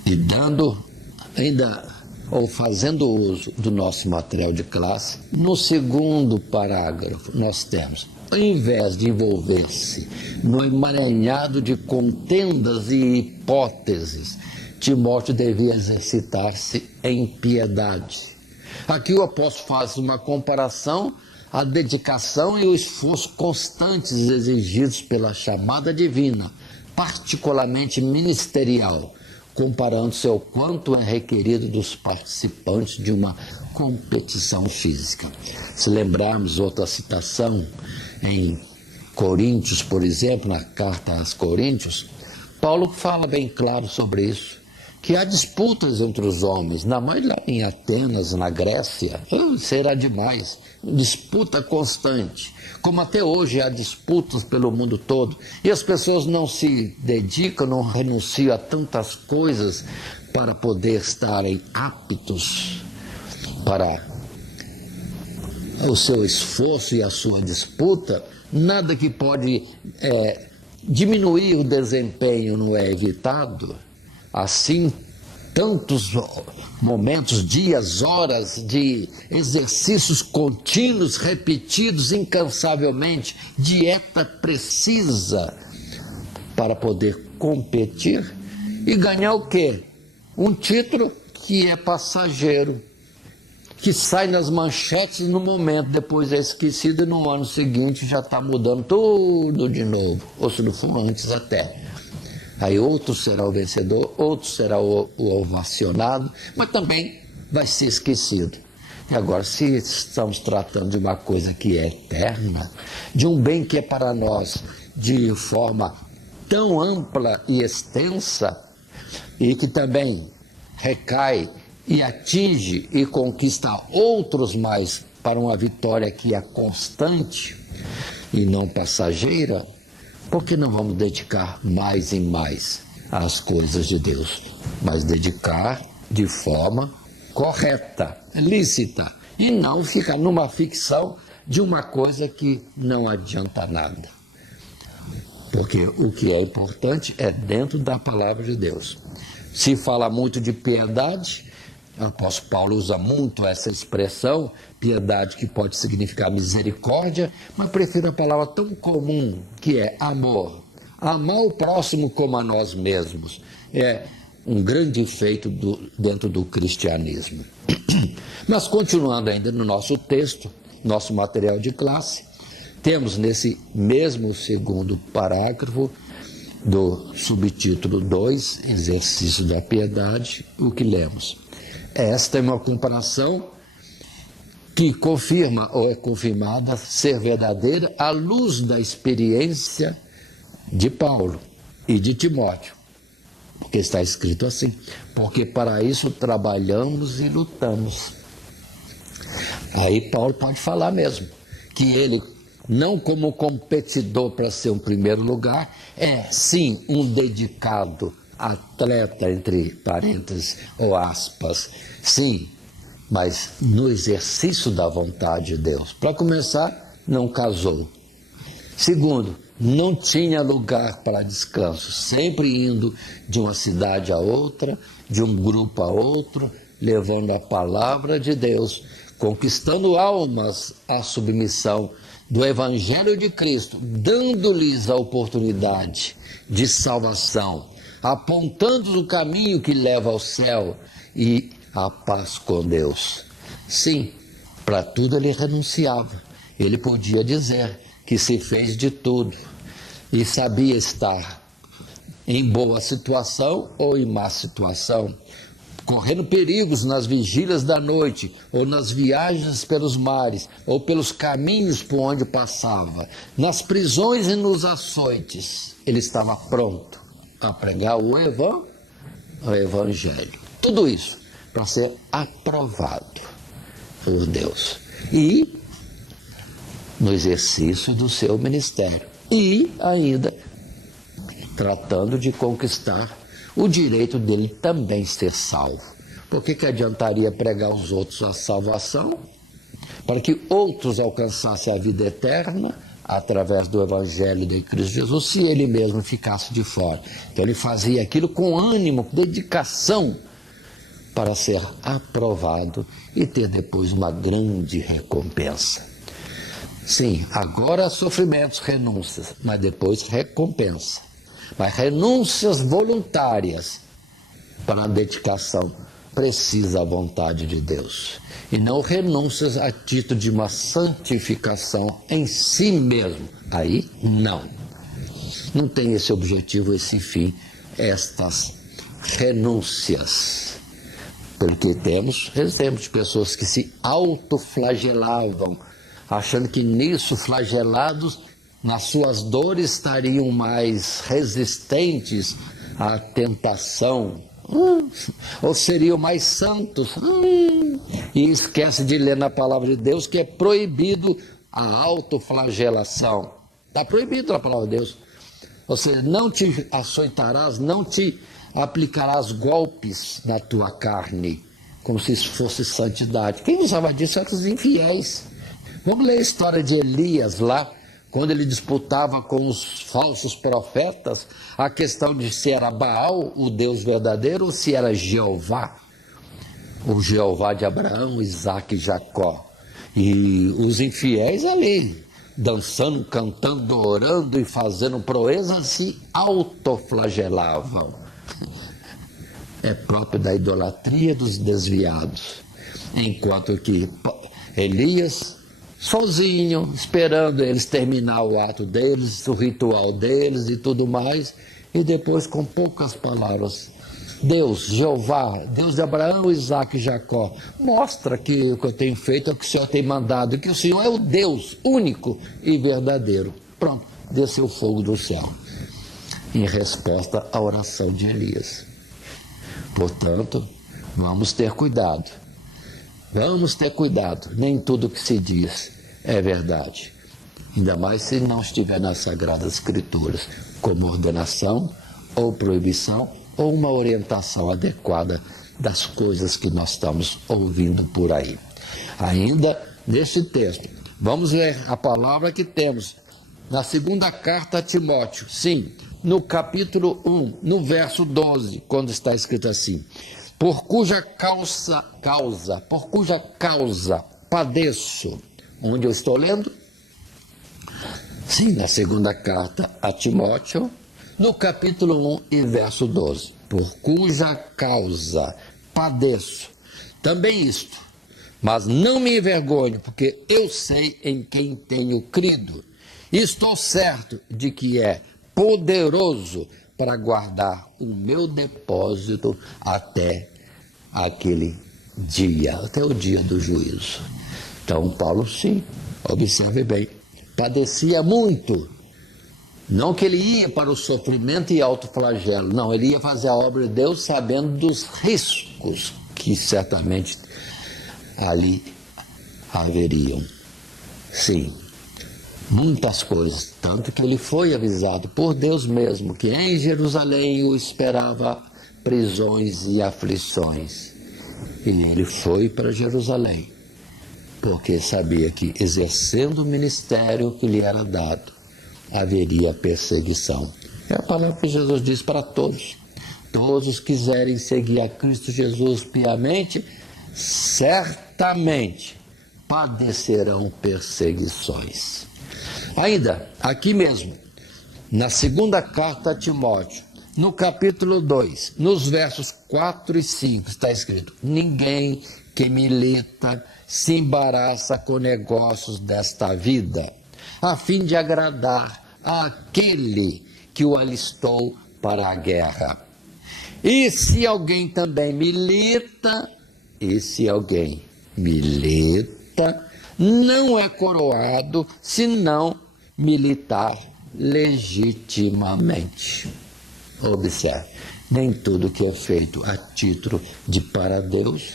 e dando ainda, ou fazendo uso do nosso material de classe, no segundo parágrafo nós temos: ao invés de envolver-se no emaranhado de contendas e hipóteses, Timóteo devia exercitar-se em piedade. Aqui o apóstolo faz uma comparação à dedicação e o esforço constantes exigidos pela chamada divina, particularmente ministerial, comparando-se ao quanto é requerido dos participantes de uma competição física. Se lembrarmos outra citação em Coríntios, por exemplo, na carta aos Coríntios, Paulo fala bem claro sobre isso, que há disputas entre os homens, na mais lá em Atenas, na Grécia, será demais, disputa constante, como até hoje há disputas pelo mundo todo, e as pessoas não se dedicam, não renunciam a tantas coisas para poder estarem aptos para o seu esforço e a sua disputa. Nada que pode diminuir o desempenho não é evitado. Assim, tantos momentos, dias, horas de exercícios contínuos, repetidos incansavelmente, dieta precisa para poder competir e ganhar o quê? Um título que é passageiro, que sai nas manchetes no momento, depois é esquecido e no ano seguinte já está mudando tudo de novo, ou se não for antes até. Aí outro será o vencedor, outro será o ovacionado, mas também vai ser esquecido. E agora, se estamos tratando de uma coisa que é eterna, de um bem que é para nós de forma tão ampla e extensa, e que também recai e atinge e conquista outros mais para uma vitória que é constante e não passageira, por que não vamos dedicar mais e mais às coisas de Deus? Mas dedicar de forma correta, lícita, e não ficar numa ficção de uma coisa que não adianta nada. Porque o que é importante é dentro da palavra de Deus. Se fala muito de piedade, o apóstolo Paulo usa muito essa expressão, piedade, que pode significar misericórdia, mas prefiro a palavra tão comum que é amor. Amar o próximo como a nós mesmos é um grande feito dentro do cristianismo. Mas continuando ainda no nosso texto, nosso material de classe, temos nesse mesmo segundo parágrafo do subtítulo 2, Exercício da Piedade, o que lemos. Esta é uma comparação que confirma ou é confirmada ser verdadeira à luz da experiência de Paulo e de Timóteo. Porque está escrito assim, porque para isso trabalhamos e lutamos. Aí Paulo pode falar mesmo, que ele, não como competidor para ser um primeiro lugar, é sim um dedicado atleta, entre parênteses ou aspas, sim, mas no exercício da vontade de Deus. Para começar, não casou. Segundo, não tinha lugar para descanso, sempre indo de uma cidade a outra, de um grupo a outro, levando a palavra de Deus, conquistando almas à submissão do Evangelho de Cristo, dando-lhes a oportunidade de salvação, apontando o caminho que leva ao céu e à paz com Deus. Sim, para tudo ele renunciava. Ele podia dizer que se fez de tudo e sabia estar em boa situação ou em má situação, correndo perigos nas vigílias da noite, ou nas viagens pelos mares, ou pelos caminhos por onde passava, nas prisões e nos açoites. Ele estava pronto a pregar o Evangelho. Tudo isso para ser aprovado por Deus. E no exercício do seu ministério. E ainda tratando de conquistar o direito dele também ser salvo. Por que adiantaria pregar aos outros a salvação? Para que outros alcançassem a vida eterna através do Evangelho de Cristo Jesus, se ele mesmo ficasse de fora. Então ele fazia aquilo com ânimo, com dedicação, para ser aprovado e ter depois uma grande recompensa. Sim, agora sofrimentos, renúncias, mas depois recompensa. Mas renúncias voluntárias para a dedicação precisa a vontade de Deus. E não renúncias a título de uma santificação em si mesmo. Aí, não. Não tem esse objetivo, esse fim, estas renúncias. Porque temos exemplos de pessoas que se autoflagelavam, achando que nisso, flagelados, nas suas dores estariam mais resistentes à tentação, ou seriam mais santos, e esquece de ler na palavra de Deus que é proibido a autoflagelação. Está proibido na palavra de Deus. Ou seja, não te açoitarás, não te aplicarás golpes na tua carne, como se isso fosse santidade. Quem usava disso eram os infiéis. Vamos ler a história de Elias lá, quando ele disputava com os falsos profetas a questão de se era Baal, o Deus verdadeiro, ou se era Jeová, o Jeová de Abraão, Isaque e Jacó. E os infiéis ali, dançando, cantando, orando e fazendo proezas, se autoflagelavam. É próprio da idolatria dos desviados. Enquanto que Elias, sozinho, esperando eles terminar o ato deles, o ritual deles e tudo mais, e depois com poucas palavras: Deus, Jeová, Deus de Abraão, Isaque e Jacó, mostra que o que eu tenho feito é o que o Senhor tem mandado, que o Senhor é o Deus único e verdadeiro. Pronto, desceu o fogo do céu, em resposta à oração de Elias. Portanto, vamos ter cuidado. Vamos ter cuidado, nem tudo que se diz é verdade. Ainda mais se não estiver nas Sagradas Escrituras, como ordenação ou proibição, ou uma orientação adequada das coisas que nós estamos ouvindo por aí. Ainda neste texto, vamos ver a palavra que temos na segunda carta a Timóteo, sim, no capítulo 1, no verso 12, quando está escrito assim: por cuja causa padeço. Onde eu estou lendo? Sim, na segunda carta a Timóteo, no capítulo 1 e verso 12. Por cuja causa padeço. Também isto, mas não me envergonho, porque eu sei em quem tenho crido. E estou certo de que é poderoso para guardar o meu depósito até aquele dia, até o dia do juízo. Então, Paulo, sim, observe bem, padecia muito. Não que ele ia para o sofrimento e autoflagelo, não, ele ia fazer a obra de Deus sabendo dos riscos que certamente ali haveriam. Sim, muitas coisas, tanto que ele foi avisado por Deus mesmo que em Jerusalém o esperava prisões e aflições. E ele foi para Jerusalém, porque sabia que, exercendo o ministério que lhe era dado, haveria perseguição. É a palavra que Jesus diz para todos. Todos os que quiserem seguir a Cristo Jesus piamente, certamente padecerão perseguições. Ainda, aqui mesmo, na segunda carta a Timóteo, no capítulo 2, nos versos 4 e 5, está escrito: ninguém que milita se embaraça com negócios desta vida, a fim de agradar àquele que o alistou para a guerra. E se alguém também milita, não é coroado, senão militar legitimamente. Observe, nem tudo que é feito a título de para Deus,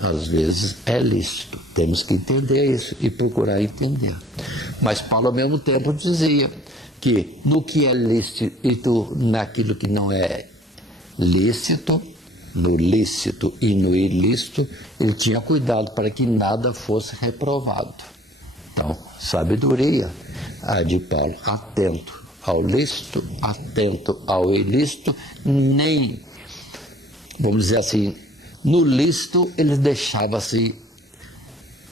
às vezes é lícito. Temos que entender isso e procurar entender. Mas Paulo, ao mesmo tempo, dizia que no que é lícito, naquilo que não é lícito, no lícito e no ilícito, ele tinha cuidado para que nada fosse reprovado. Então, sabedoria a de Paulo, atento ao lícito, atento ao ilícito, nem, vamos dizer assim, no lícito ele deixava-se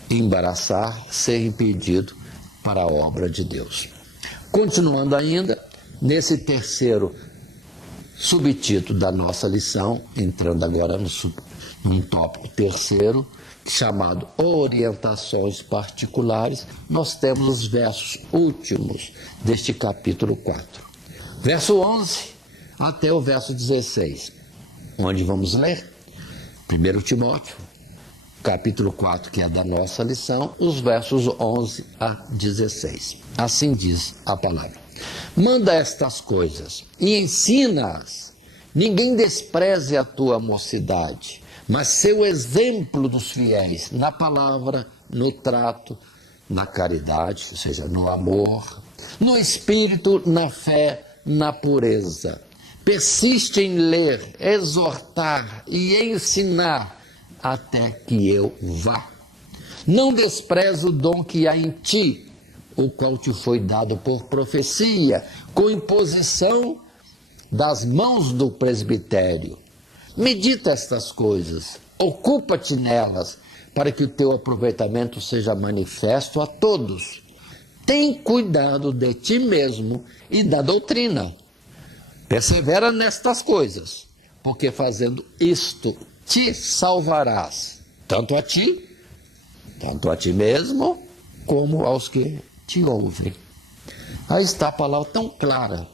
embaraçar, ser impedido para a obra de Deus. Continuando ainda, nesse terceiro subtítulo da nossa lição, entrando agora num tópico terceiro, chamado Orientações Particulares, nós temos os versos últimos deste capítulo 4. Verso 11 até o verso 16, onde vamos ler: 1 Timóteo, capítulo 4, que é da nossa lição, os versos 11 a 16. Assim diz a palavra. Manda estas coisas e ensina-as. Ninguém despreze a tua mocidade, mas seu exemplo dos fiéis na palavra, no trato, na caridade, ou seja, no amor, no espírito, na fé, na pureza. Persiste em ler, exortar e ensinar até que eu vá. Não despreze o dom que há em ti, o qual te foi dado por profecia, com imposição das mãos do presbitério. Medita estas coisas, ocupa-te nelas, para que o teu aproveitamento seja manifesto a todos. Tem cuidado de ti mesmo e da doutrina. Persevera nestas coisas, porque fazendo isto te salvarás, tanto a ti mesmo, como aos que te ouvem. Aí está a palavra tão clara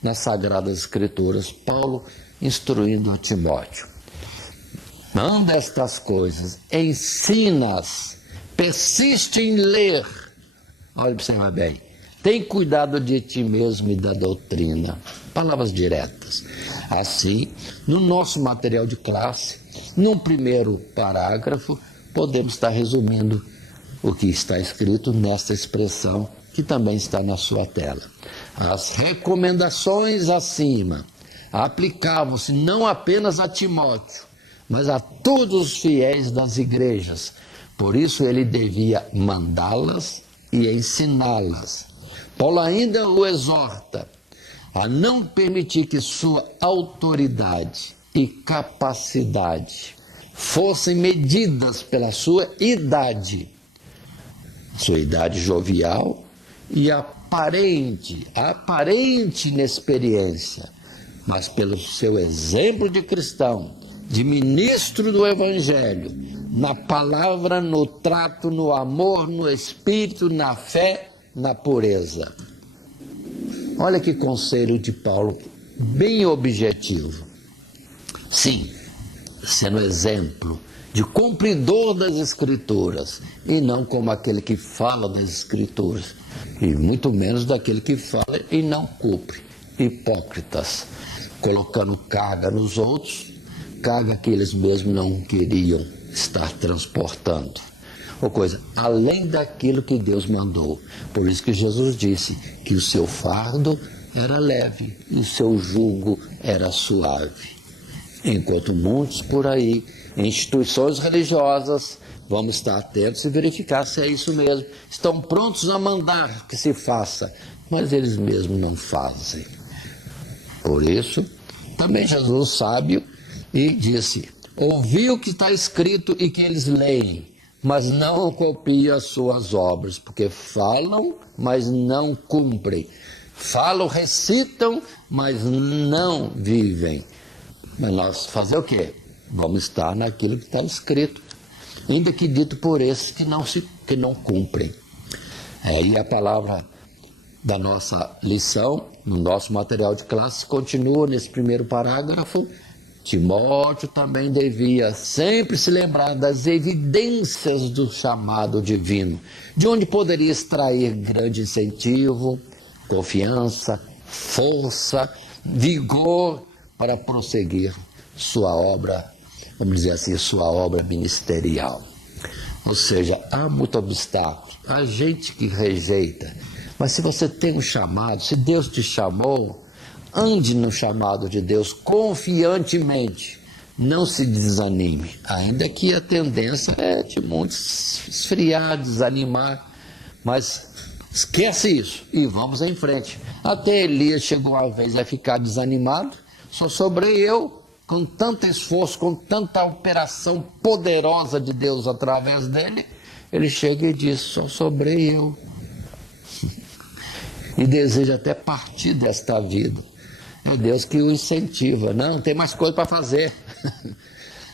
nas Sagradas Escrituras, Paulo instruindo a Timóteo. Manda estas coisas, ensina-as, persiste em ler. Olha para você ver bem. Tem cuidado de ti mesmo e da doutrina. Palavras diretas. Assim, no nosso material de classe, num primeiro parágrafo, podemos estar resumindo o que está escrito nesta expressão, que também está na sua tela. As recomendações acima aplicavam-se não apenas a Timóteo, mas a todos os fiéis das igrejas. Por isso ele devia mandá-las e ensiná-las. Paulo ainda o exorta a não permitir que sua autoridade e capacidade fossem medidas pela sua idade jovial e aparente inexperiência, mas pelo seu exemplo de cristão, de ministro do Evangelho, na palavra, no trato, no amor, no espírito, na fé, na pureza. Olha que conselho de Paulo, bem objetivo. Sim, sendo exemplo de cumpridor das Escrituras, e não como aquele que fala das Escrituras, e muito menos daquele que fala e não cumpre. Hipócritas, colocando carga nos outros, carga que eles mesmos não queriam estar transportando. Ou coisa, além daquilo que Deus mandou. Por isso que Jesus disse que o seu fardo era leve e o seu jugo era suave. Enquanto muitos por aí, em instituições religiosas, vamos estar atentos e verificar se é isso mesmo. Estão prontos a mandar que se faça, mas eles mesmos não fazem. Por isso, também Jesus sábio e disse, ouvi o que está escrito e que eles leem, mas não copiam as suas obras, porque falam, mas não cumprem. Falam, recitam, mas não vivem. Mas nós fazer o quê? Vamos estar naquilo que está escrito, ainda que dito por esses que não cumprem. Aí a palavra da nossa lição, no nosso material de classe, continua nesse primeiro parágrafo. Timóteo também devia sempre se lembrar das evidências do chamado divino, de onde poderia extrair grande incentivo, confiança, força, vigor para prosseguir sua obra, vamos dizer assim, sua obra ministerial. Ou seja, há muito obstáculo, há gente que rejeita, mas se você tem um chamado, se Deus te chamou, ande no chamado de Deus confiantemente, não se desanime, ainda que a tendência é de muitos esfriar, desanimar, mas esquece isso e vamos em frente. Até Elias chegou uma vez a ficar desanimado, só sobrei eu, com tanto esforço, com tanta operação poderosa de Deus através dele, ele chega e diz, só sobrei eu. E deseja até partir desta vida. É Deus que o incentiva. Não, tem mais coisa para fazer.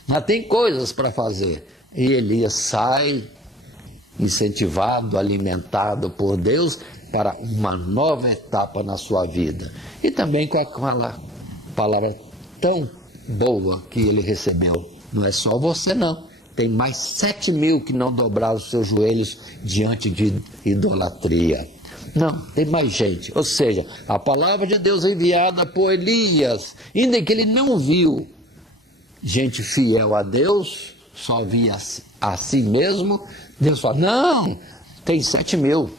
Mas tem coisas para fazer. E Elias sai incentivado, alimentado por Deus para uma nova etapa na sua vida. E também com aquela palavra tão boa que ele recebeu não é só você não. Tem mais 7.000 que não dobraram os seus joelhos diante de idolatria. Não, tem mais gente. Ou seja, a palavra de Deus enviada por Elias, ainda que ele não viu gente fiel a Deus, só via a si mesmo, Deus fala, não, tem 7.000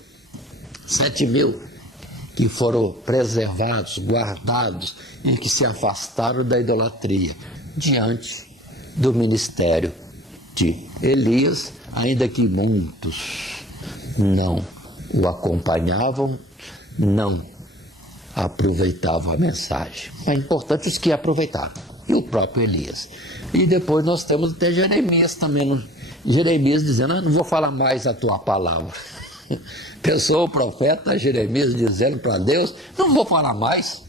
que foram preservados, guardados e que se afastaram da idolatria diante do ministério de Elias, ainda que muitos não o acompanhavam, não aproveitavam a mensagem. Mas é importante os que aproveitaram, e o próprio Elias. E depois nós temos até Jeremias também, Jeremias dizendo, não vou falar mais a tua palavra. Pensou o profeta Jeremias dizendo para Deus, não vou falar mais,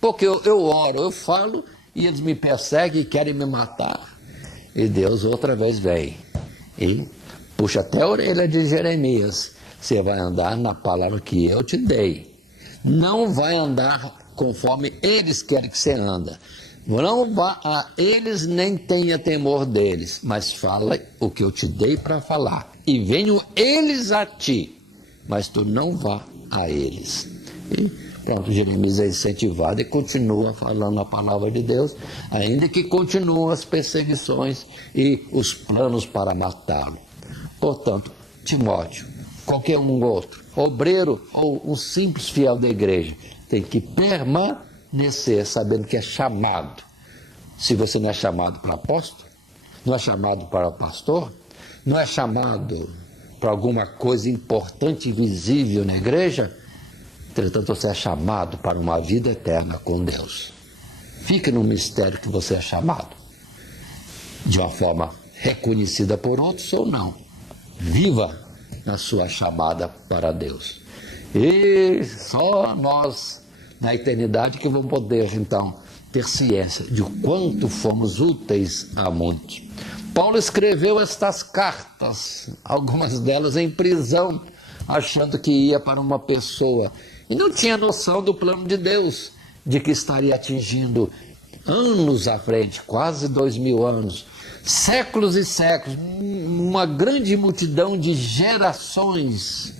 porque eu oro, eu falo, e eles me perseguem e querem me matar. E Deus outra vez vem e puxa até a orelha de Jeremias. Você vai andar na palavra que eu te dei. Não vai andar conforme eles querem que você anda. Não vá a eles, nem tenha temor deles, mas fala o que eu te dei para falar. E venham eles a ti, mas tu não vá a eles. E pronto, Jeremias é incentivado e continua falando a palavra de Deus, ainda que continuam as perseguições e os planos para matá-lo. Portanto, Timóteo, qualquer um outro, obreiro ou um simples fiel da igreja, tem que permanecer sabendo que é chamado. Se você não é chamado para apóstolo, não é chamado para pastor, não é chamado para alguma coisa importante e visível na igreja, entretanto você é chamado para uma vida eterna com Deus. Fique no mistério que você é chamado, de uma forma reconhecida por outros ou não. Viva na sua chamada para Deus. E só nós, na eternidade, que vamos poder, então, ter ciência de quanto fomos úteis a muitos. Paulo escreveu estas cartas, algumas delas em prisão, achando que ia para uma pessoa, e não tinha noção do plano de Deus, de que estaria atingindo anos à frente, quase 2000 anos, séculos e séculos, uma grande multidão de gerações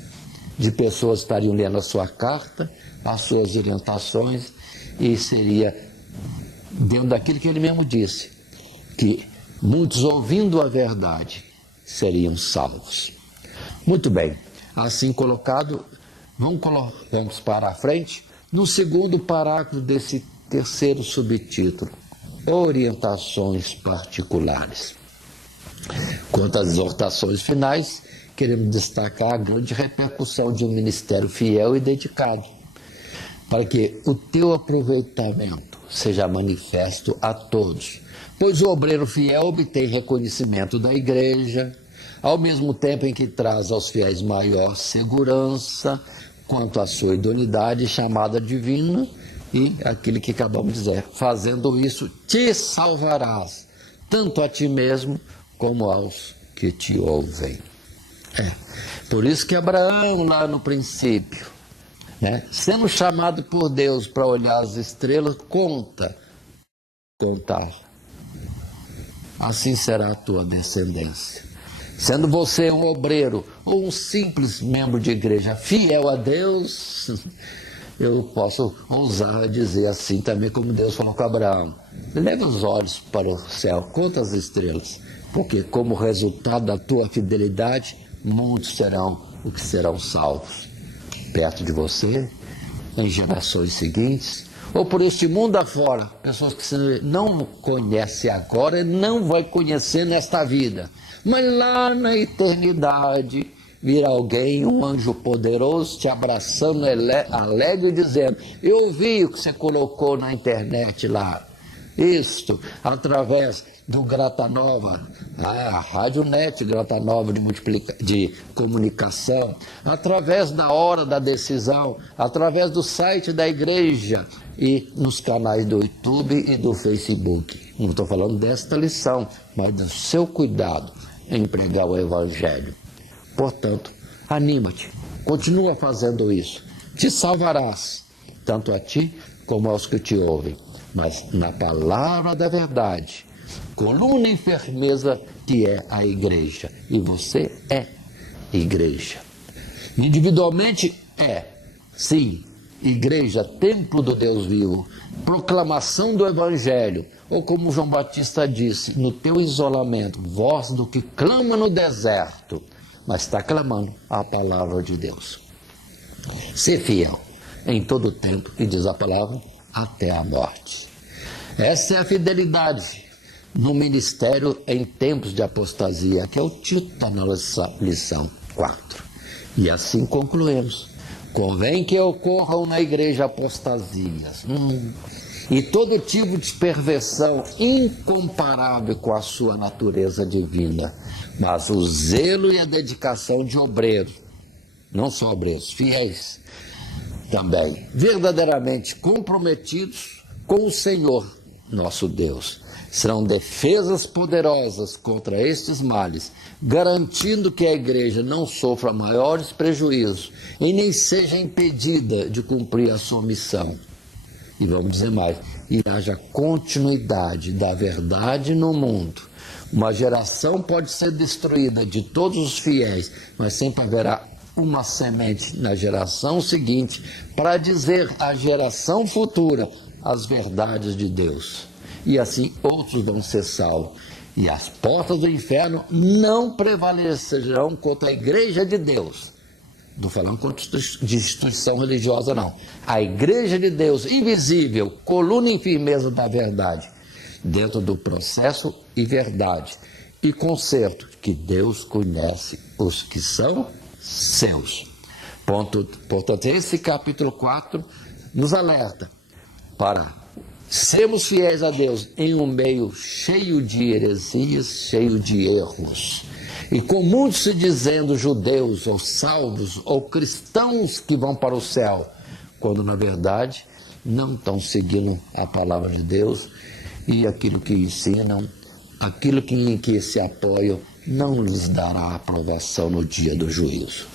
de pessoas estariam lendo a sua carta, as suas orientações, e seria dentro daquilo que ele mesmo disse, que muitos ouvindo a verdade seriam salvos. Muito bem, assim colocado, vamos para a frente, no segundo parágrafo desse terceiro subtítulo, orientações particulares. Quanto às exortações finais, queremos destacar a grande repercussão de um ministério fiel e dedicado, para que o teu aproveitamento seja manifesto a todos, pois o obreiro fiel obtém reconhecimento da igreja, ao mesmo tempo em que traz aos fiéis maior segurança quanto à sua idoneidade e chamada divina, e aquilo que acabamos de dizer, fazendo isso te salvarás, tanto a ti mesmo como aos que te ouvem. Por isso que Abraão, lá no princípio, sendo chamado por Deus para olhar as estrelas, contar. Assim será a tua descendência. Sendo você um obreiro ou um simples membro de igreja fiel a Deus, eu posso ousar dizer assim também como Deus falou com Abraão. Leva os olhos para o céu, conta as estrelas, porque como resultado da tua fidelidade, muitos serão os que serão salvos. Perto de você, em gerações seguintes, ou por este mundo afora, pessoas que você não conhece agora e não vai conhecer nesta vida, mas lá na eternidade virá alguém, um anjo poderoso, te abraçando alegre, dizendo, eu vi o que você colocou na internet lá, isto, através do Grata Nova, a Rádio Net Grata Nova de comunicação, através da hora da decisão, através do site da igreja e nos canais do YouTube e do Facebook. Não estou falando desta lição, mas do seu cuidado em pregar o Evangelho. Portanto, anima-te, continua fazendo isso, te salvarás, tanto a ti como aos que te ouvem, mas na palavra da verdade, coluna e firmeza que é a igreja. E você é igreja. Individualmente sim, igreja, templo do Deus vivo, proclamação do evangelho, ou como João Batista disse, no teu isolamento, voz do que clama no deserto, mas está clamando a palavra de Deus. Ser fiel em todo tempo, e diz a palavra, até a morte. Essa é a fidelidade no ministério em tempos de apostasia, que é o título da nossa lição 4. E assim concluímos. Convém que ocorram na igreja apostasias e todo tipo de perversão incomparável com a sua natureza divina, mas o zelo e a dedicação de obreiros, não só obreiros, fiéis também, verdadeiramente comprometidos com o Senhor, nosso Deus, serão defesas poderosas contra estes males, garantindo que a igreja não sofra maiores prejuízos e nem seja impedida de cumprir a sua missão. E vamos dizer mais, e haja continuidade da verdade no mundo. Uma geração pode ser destruída de todos os fiéis, mas sempre haverá uma semente na geração seguinte para dizer à geração futura as verdades de Deus. E assim outros vão ser salvos. E as portas do inferno não prevalecerão contra a igreja de Deus. Não falando contra de instituição religiosa, não. A igreja de Deus, invisível, coluna e firmeza da verdade, dentro do processo e verdade e conserto que Deus conhece os que são seus. Portanto, esse capítulo 4 nos alerta para sermos fiéis a Deus em um meio cheio de heresias, cheio de erros. E com muitos se dizendo judeus, ou salvos, ou cristãos que vão para o céu, quando na verdade não estão seguindo a palavra de Deus e aquilo que ensinam, aquilo em que se apoiam, não lhes dará aprovação no dia do juízo.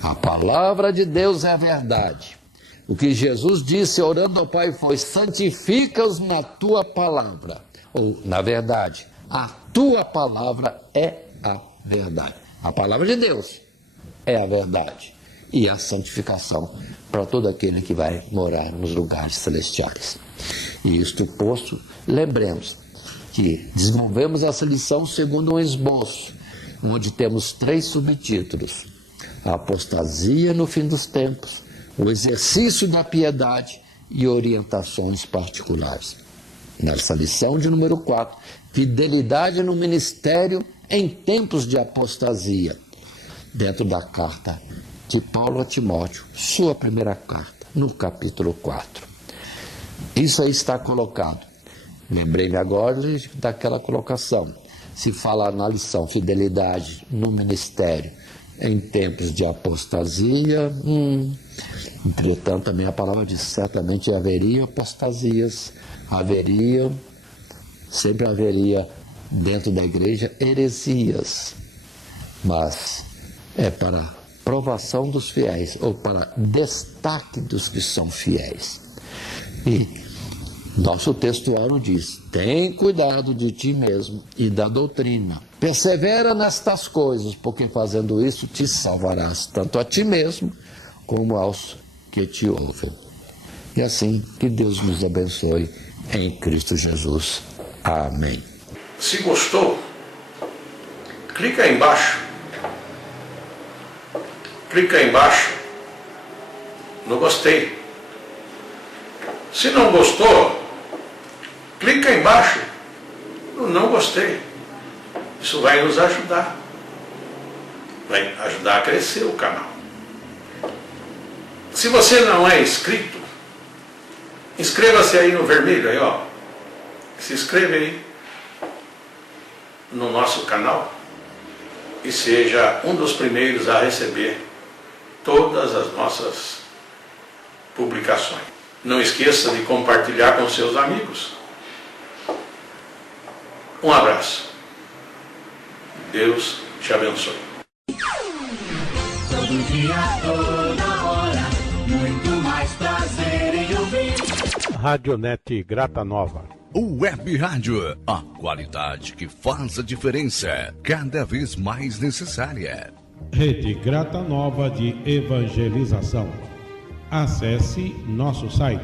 A palavra de Deus é a verdade. O que Jesus disse orando ao Pai foi: santifica-os na tua palavra. Ou, na verdade, a tua palavra é a verdade. A palavra de Deus é a verdade. E a santificação para todo aquele que vai morar nos lugares celestiais. E isto posto, lembremos que desenvolvemos essa lição segundo um esboço, onde temos 3 subtítulos: a apostasia no fim dos tempos, o exercício da piedade e orientações particulares. Nessa lição de número 4, fidelidade no ministério em tempos de apostasia, dentro da carta de Paulo a Timóteo, sua primeira carta, no capítulo 4. Isso aí está colocado. Lembrei-me agora daquela colocação. Se fala na lição fidelidade no ministério em tempos de apostasia, entretanto também a palavra diz: certamente haveria apostasias, sempre haveria dentro da igreja heresias, mas é para provação dos fiéis, ou para destaque dos que são fiéis. E nosso textuário diz: tem cuidado de ti mesmo e da doutrina. Persevera nestas coisas, porque fazendo isso te salvarás, tanto a ti mesmo como aos que te ouvem. E assim, que Deus nos abençoe em Cristo Jesus. Amém. Se gostou, clica aí embaixo. Clica aí embaixo no gostei. Se não gostou, clica aí embaixo no não gostei. Isso vai nos ajudar. Vai ajudar a crescer o canal. Se você não é inscrito, inscreva-se aí no vermelho, aí ó. Se inscreva aí no nosso canal e seja um dos primeiros a receber todas as nossas publicações. Não esqueça de compartilhar com seus amigos. Um abraço. Deus te abençoe. Todo dia, toda hora, muito mais prazer em ouvir. Radionete Grata Nova. Web Rádio, a qualidade que faz a diferença, cada vez mais necessária. Rede Grata Nova de Evangelização. Acesse nosso site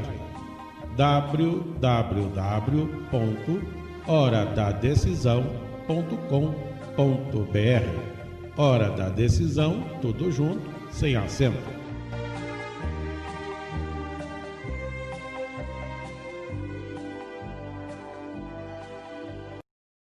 www.horadadecisão.com.br. Hora da Decisão, tudo junto, sem acento.